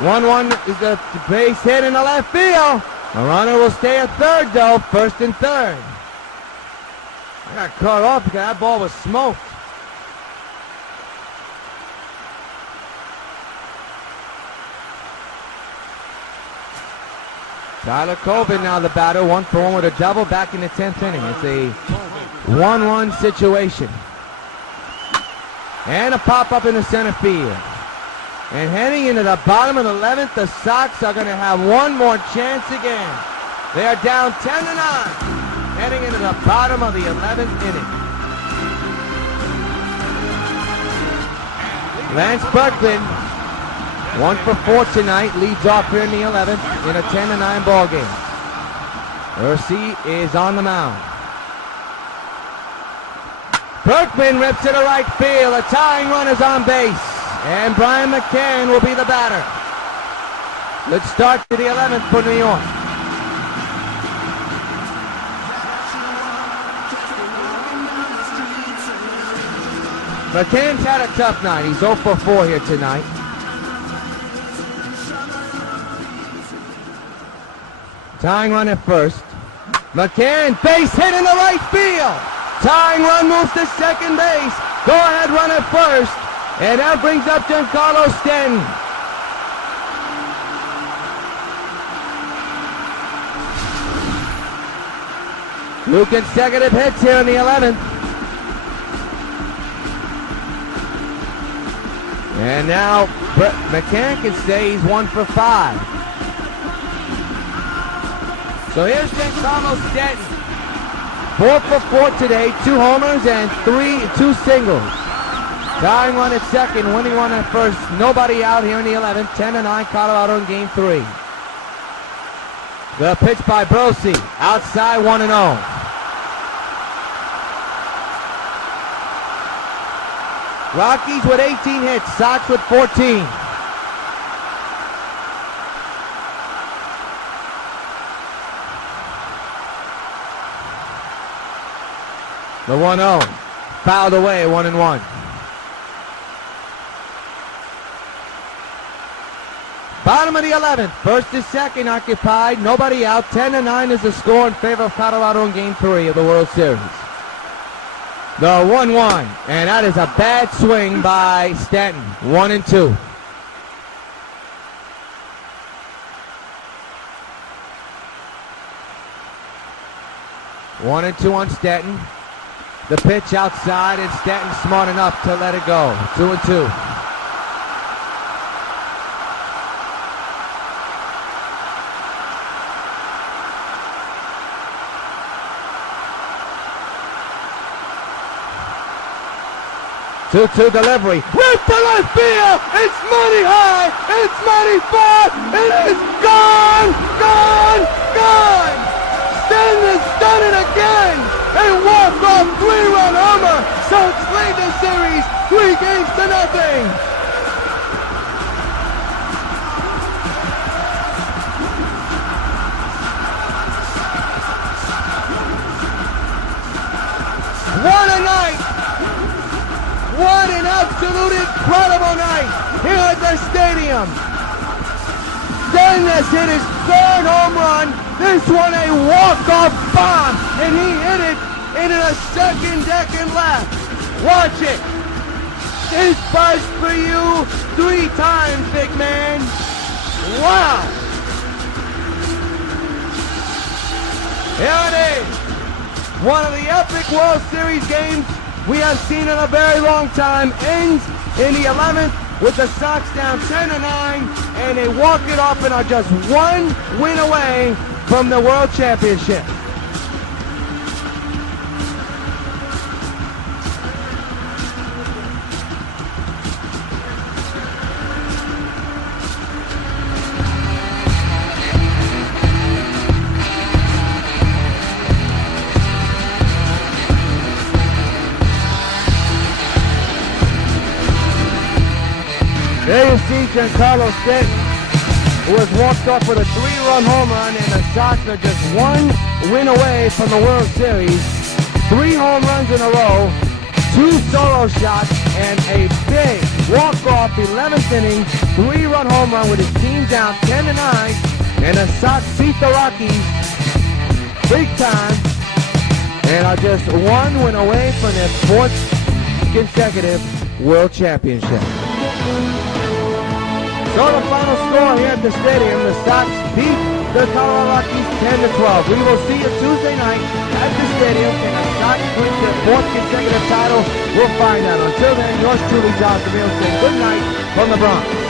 One is the base hit in the left field. The runner will stay at third, though. First and third. I got caught off because that ball was smoked. Tyler Colvin now the batter, 1-for-1 with a double back in the 10th inning. It's a 1-1 situation. And a pop-up in the center field. And heading into the bottom of the 11th, the Sox are going to have one more chance again. They are down 10-9, heading into the bottom of the 11th inning. Lance Berkman, 1-for-4 tonight, leads off here in the 11th in a 10-9 ball game. Ursi is on the mound. Berkman rips to the right field. A tying run is on base. And Brian McCann will be the batter. Let's start to the 11th for New York. McCann's had a tough night. He's 0-for-4 here tonight. Tying run at first. McCann, base hit in the right field. Tying run moves to second base. Go ahead run at first. And that brings up Giancarlo Stanton. Two consecutive hits here in the 11th. And now McCann can say he's 1-for-5. So here's Giancarlo Stanton. 4-for-4 today, 2 homers and 2 singles. Tying one at second, winning one at first. Nobody out here in the 11th. 10-9 Colorado in game 3. The pitch by Brosi. Outside 1-0. Rockies with 18 hits. Sox with 14. The 1-0. Fouled away, 1-1. Bottom of the 11th, first to second occupied, nobody out. 10-9 is the score in favor of Colorado in game 3 of the World Series. The 1-1, and that is a bad swing by Stanton. 1-2. One and two on Stanton. The pitch outside, and Stanton smart enough to let it go. 2-2. 2-2 delivery. Right to left field. It's money high. It's money far. It is gone. Gone. Gone. Stanton has done it again. A walk-off 3-run homer. Sox lead the series 3-0. What a night. What an absolute incredible night here at the stadium. Stanton has hit his 3rd home run. This one a walk-off bomb, and he hit it into the second deck and left. Watch it. This buzz for you 3 times, big man. Wow. Here it is. One of the epic World Series games we have seen in a very long time. Ends in the 11th with the Sox down 10-9, and they walk it off and are just 1 win away from the World Championship. There you see Giancarlo Stanton, who was walked off with a 3-run home run, and the Sox are just one win away from the World Series. 3 home runs in a row, 2 solo shots, and a big walk-off 11th inning, 3-run home run with his team down 10-9, and the Sox beat the Rockies big time, and are just one win away from their 4th consecutive World Championship. So the final score here at the stadium, the Sox beat the Colorado Rockies 10-12. We will see you Tuesday night at the stadium. Can the Sox win their 4th consecutive title? We'll find out. Until then, yours truly, Josh DeMille, saying good night from the Bronx.